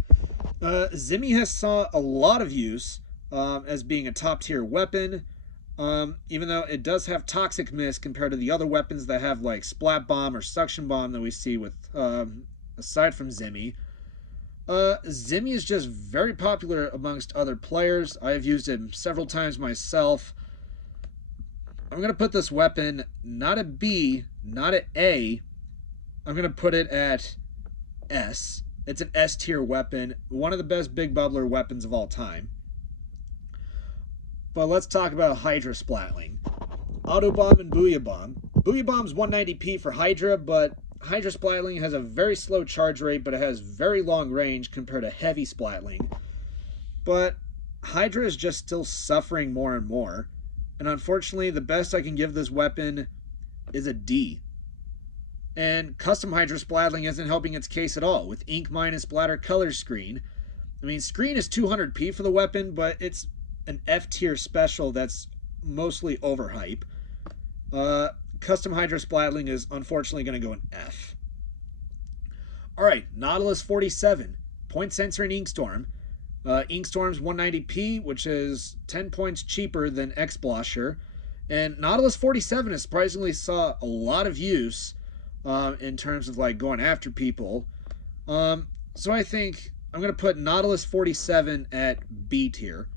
Zimmy has saw a lot of use as being a top tier weapon. Even though it does have Toxic Mist compared to the other weapons that have like Splat Bomb or Suction Bomb that we see with aside from Zimmy. Zimmy is just very popular amongst other players. I have used it several times myself. I'm going to put this weapon not at B, not at A. I'm going to put it at S. It's an S tier weapon, one of the best Big Bubbler weapons of all time. But let's talk about Hydra Splatling. Auto Bomb and Booyah Bomb. Booyah Bomb's 190p for Hydra, but Hydra Splatling has a very slow charge rate, but it has very long range compared to Heavy Splatling. But Hydra is just still suffering more and more. And unfortunately, the best I can give this weapon is a D. And Custom Hydra Splatling isn't helping its case at all, with Ink Mine and Splatter Color Screen. I mean, Screen is 200p for the weapon, but it's an F tier special that's mostly overhype. Custom Hydra Splatling is unfortunately going to go in F. Alright, Nautilus 47, Point Sensor, and Inkstorm. Inkstorm's 190p, which is 10 points cheaper than Explasher. And Nautilus 47 has surprisingly saw a lot of use in terms of like going after people. So I think I'm going to put Nautilus 47 at B tier.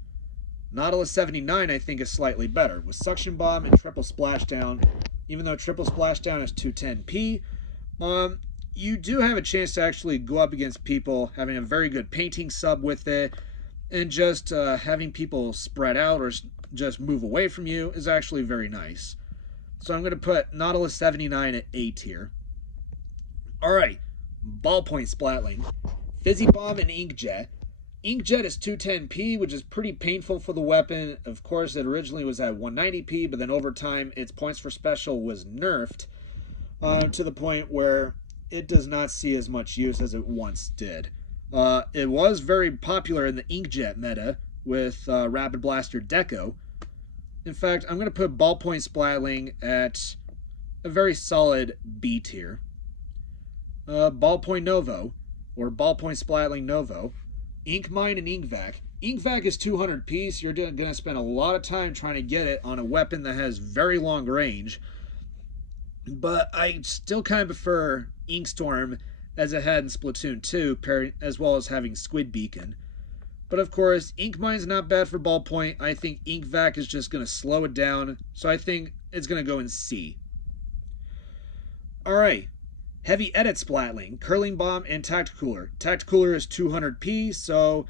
Nautilus 79 I think is slightly better, with Suction Bomb and Triple Splashdown. Even though Triple Splashdown is 210p, you do have a chance to actually go up against people, having a very good painting sub with it, and just having people spread out or just move away from you is actually very nice. So I'm going to put Nautilus 79 at A tier. Alright, Ballpoint Splatling, Fizzy Bomb, and Inkjet. Inkjet is 210p, which is pretty painful for the weapon. Of course, it originally was at 190p, but then over time, its points for special was nerfed to the point where it does not see as much use as it once did. It was very popular in the Inkjet meta with Rapid Blaster Deco. In fact, I'm going to put Ballpoint Splatling at a very solid B tier. Ballpoint Novo, or Ballpoint Splatling Novo, Ink Mine and Ink Vac. Ink Vac is 200p, so you're going to spend a lot of time trying to get it on a weapon that has very long range. But I still kind of prefer Inkstorm as it had in Splatoon 2, as well as having Squid Beacon. But of course, Ink Mine's not bad for Ballpoint. I think Ink Vac is just going to slow it down, so I think it's going to go in C. Alright, Heavy Edit Splatling, Curling Bomb, and Tacticooler. Tacticooler is 200p, so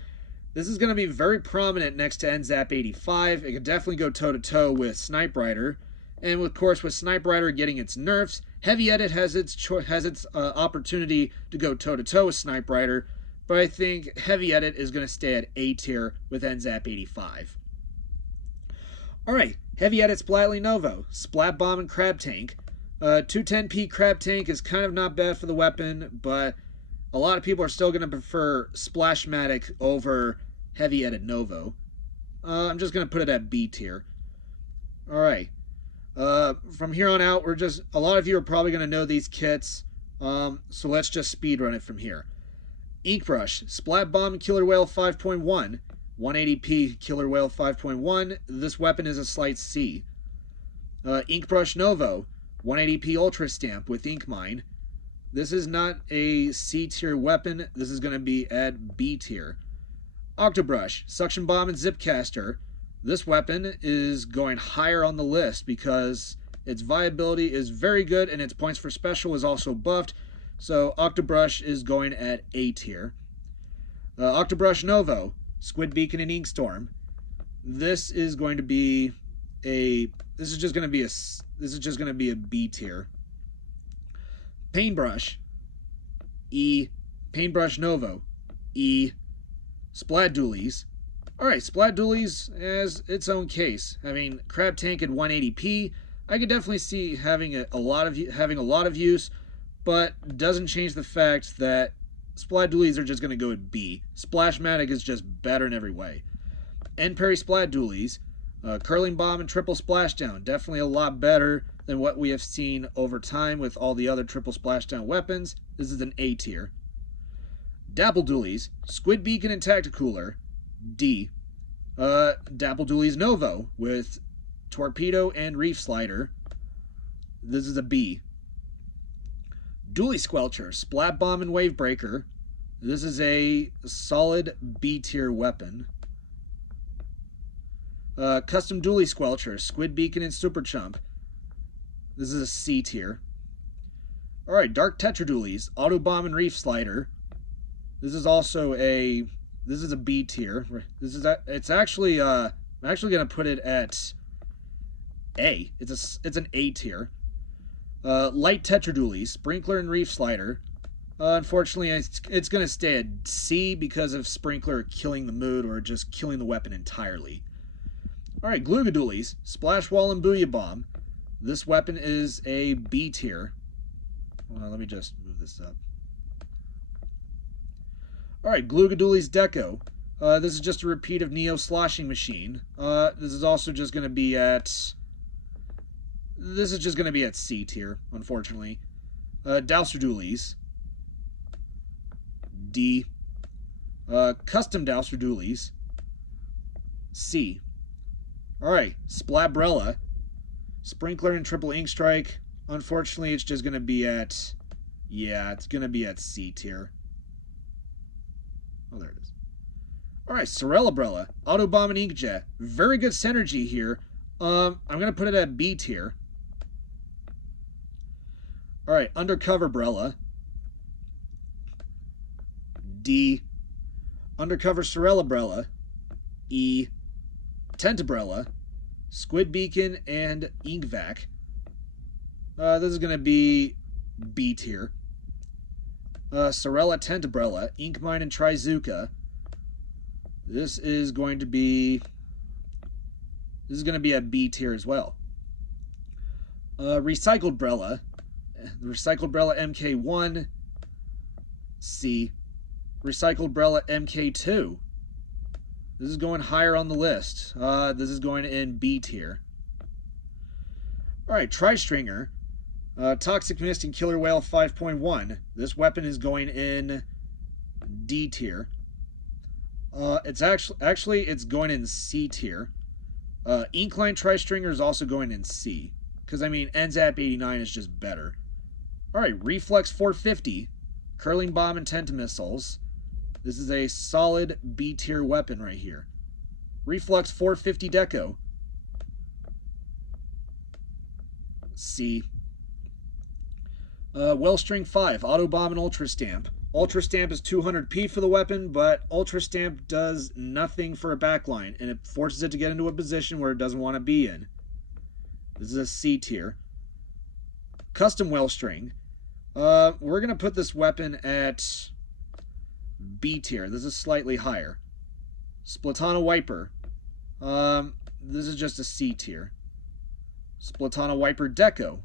this is going to be very prominent next to NZAP 85. It could definitely go toe-to-toe with Snipe Rider. And of course, with Snipe Rider getting its nerfs, Heavy Edit has its opportunity to go toe-to-toe with Snipe Rider, but I think Heavy Edit is going to stay at A tier with NZAP 85. Alright, Heavy Edit Splatling Novo, Splat Bomb and Crab Tank. 210p Crab Tank is kind of not bad for the weapon, but a lot of people are still going to prefer Splashmatic over Heavy Edit Novo. I'm just going to put it at B tier. Alright. From here on out, a lot of you are probably going to know these kits, so let's just speedrun it from here. Inkbrush, Splat Bomb Killer Whale 5.1, 180p Killer Whale 5.1. This weapon is a slight C. Inkbrush Novo, 180p Ultra Stamp with Ink Mine. This is not a C tier weapon. This is going to be at B tier. Octobrush, Suction Bomb and Zipcaster. This weapon is going higher on the list because its viability is very good and its points for special is also buffed. So Octobrush is going at A tier. Octobrush Novo, Squid Beacon and Inkstorm. This is going to be just going to be a B tier. Paintbrush, E. Paintbrush Novo, E. Splat Dualies. Alright, Splat Dualies has its own case. I mean, Crab Tank at 180p, I could definitely see having a lot of use, but doesn't change the fact that Splat Dualies are just going to go at B. Splashmatic is just better in every way. End Parry Splat Dualies, Curling Bomb and Triple Splashdown, definitely a lot better than what we have seen over time with all the other Triple Splashdown weapons. This is an A tier. Dapple Dualies, Squid Beacon and Tacticooler, D. Dapple Dualies Novo with Torpedo and Reef Slider. This is a B. Dually Squelcher, Splat Bomb and Wave Breaker. This is a solid B tier weapon. Custom Dually Squelcher, Squid Beacon and Super Chump. This is a C tier. Alright, Dark Tetra Dualies, Auto Bomb and Reef Slider. This is also a B tier. I'm actually gonna put it at A. It's an A tier. Light Tetra Dualies, Sprinkler and Reef Slider. Unfortunately, it's gonna stay at C because of Sprinkler killing the mood or just killing the weapon entirely. Alright, Gluga Dualies, Splash Wall and Booyah Bomb. This weapon is a B tier. Let me just move this up. Alright, Gluga Dualies Deco. This is just a repeat of Neo Sloshing Machine. This is also just going to be at C tier, unfortunately. Dowster Dualies, D. Custom Dowster Dualies, C. Alright, Splatbrella, Sprinkler and Triple Ink Strike. Unfortunately, it's just going to be at, it's going to be at C tier. Oh, there it is. Alright, Sorelabrella, Autobomb and Inkjet. Very good synergy here. I'm going to put it at B tier. Alright, Undercover Brella, D. Undercover Sorelabrella, E. Tentabrella, Squid Beacon, and Inkvac. This is going to be B tier. Sorella Tentabrella, Ink Mine and Trizuka. This is going to be a B tier as well. Recycled Brella. The Recycled Brella MK1, C. Recycled Brella MK2. This is going higher on the list. This is going in B tier. Alright, Tri-Stringer. Toxic Mist and Killer Whale 5.1. This weapon is going in D tier. It's actually it's going in C tier. Inkline Tri-Stringer is also going in C. Because, I mean, NZAP 89 is just better. Alright, Reflex 450. Curling Bomb and Tentamissiles. This is a solid B tier weapon right here. Reflex 450 Deco. C. Wellstring 5. Auto Bomb and Ultra Stamp. Ultra Stamp is 200p for the weapon, but Ultra Stamp does nothing for a backline, and it forces it to get into a position where it doesn't want to be in. This is a C tier. Custom Wellstring. We're going to put this weapon at B tier. This is slightly higher. Splatana Wiper. This is just a C tier. Splatana Wiper Deco.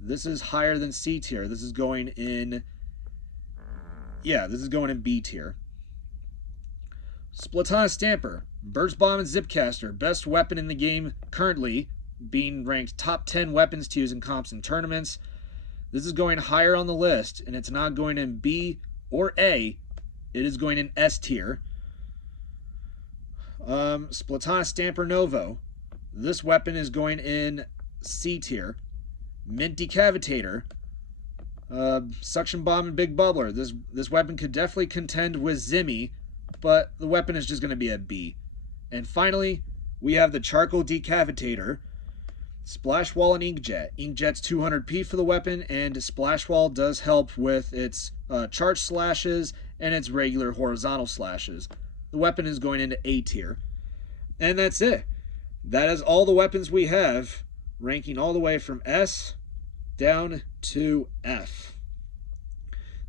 This is higher than C tier. This is going in... Yeah, this is going in B tier. Splatana Stamper. Burst Bomb and Zipcaster. Best weapon in the game currently, being ranked top 10 weapons to use in comps and tournaments. This is going higher on the list, and it's not going in B or A. It is going in S tier. Splatana Stamper Novo. This weapon is going in C tier. Mint Decavitator. Suction Bomb and Big Bubbler. This weapon could definitely contend with Zimmy, but the weapon is just going to be a B. And finally, we have the Charcoal Decavitator. Splash Wall and Inkjet. Inkjet's 200p for the weapon, and Splash Wall does help with its charge slashes and its regular horizontal slashes. The weapon is going into A tier. And that's it. That is all the weapons we have, ranking all the way from S down to F.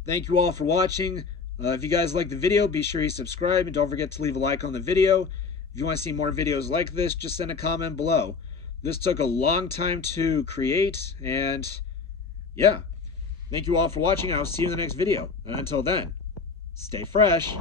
Thank you all for watching. If you guys like the video, be sure you subscribe and don't forget to leave a like on the video. If you want to see more videos like this, just send a comment below. This took a long time to create, and yeah. Thank you all for watching. I'll see you in the next video. And until then, stay fresh.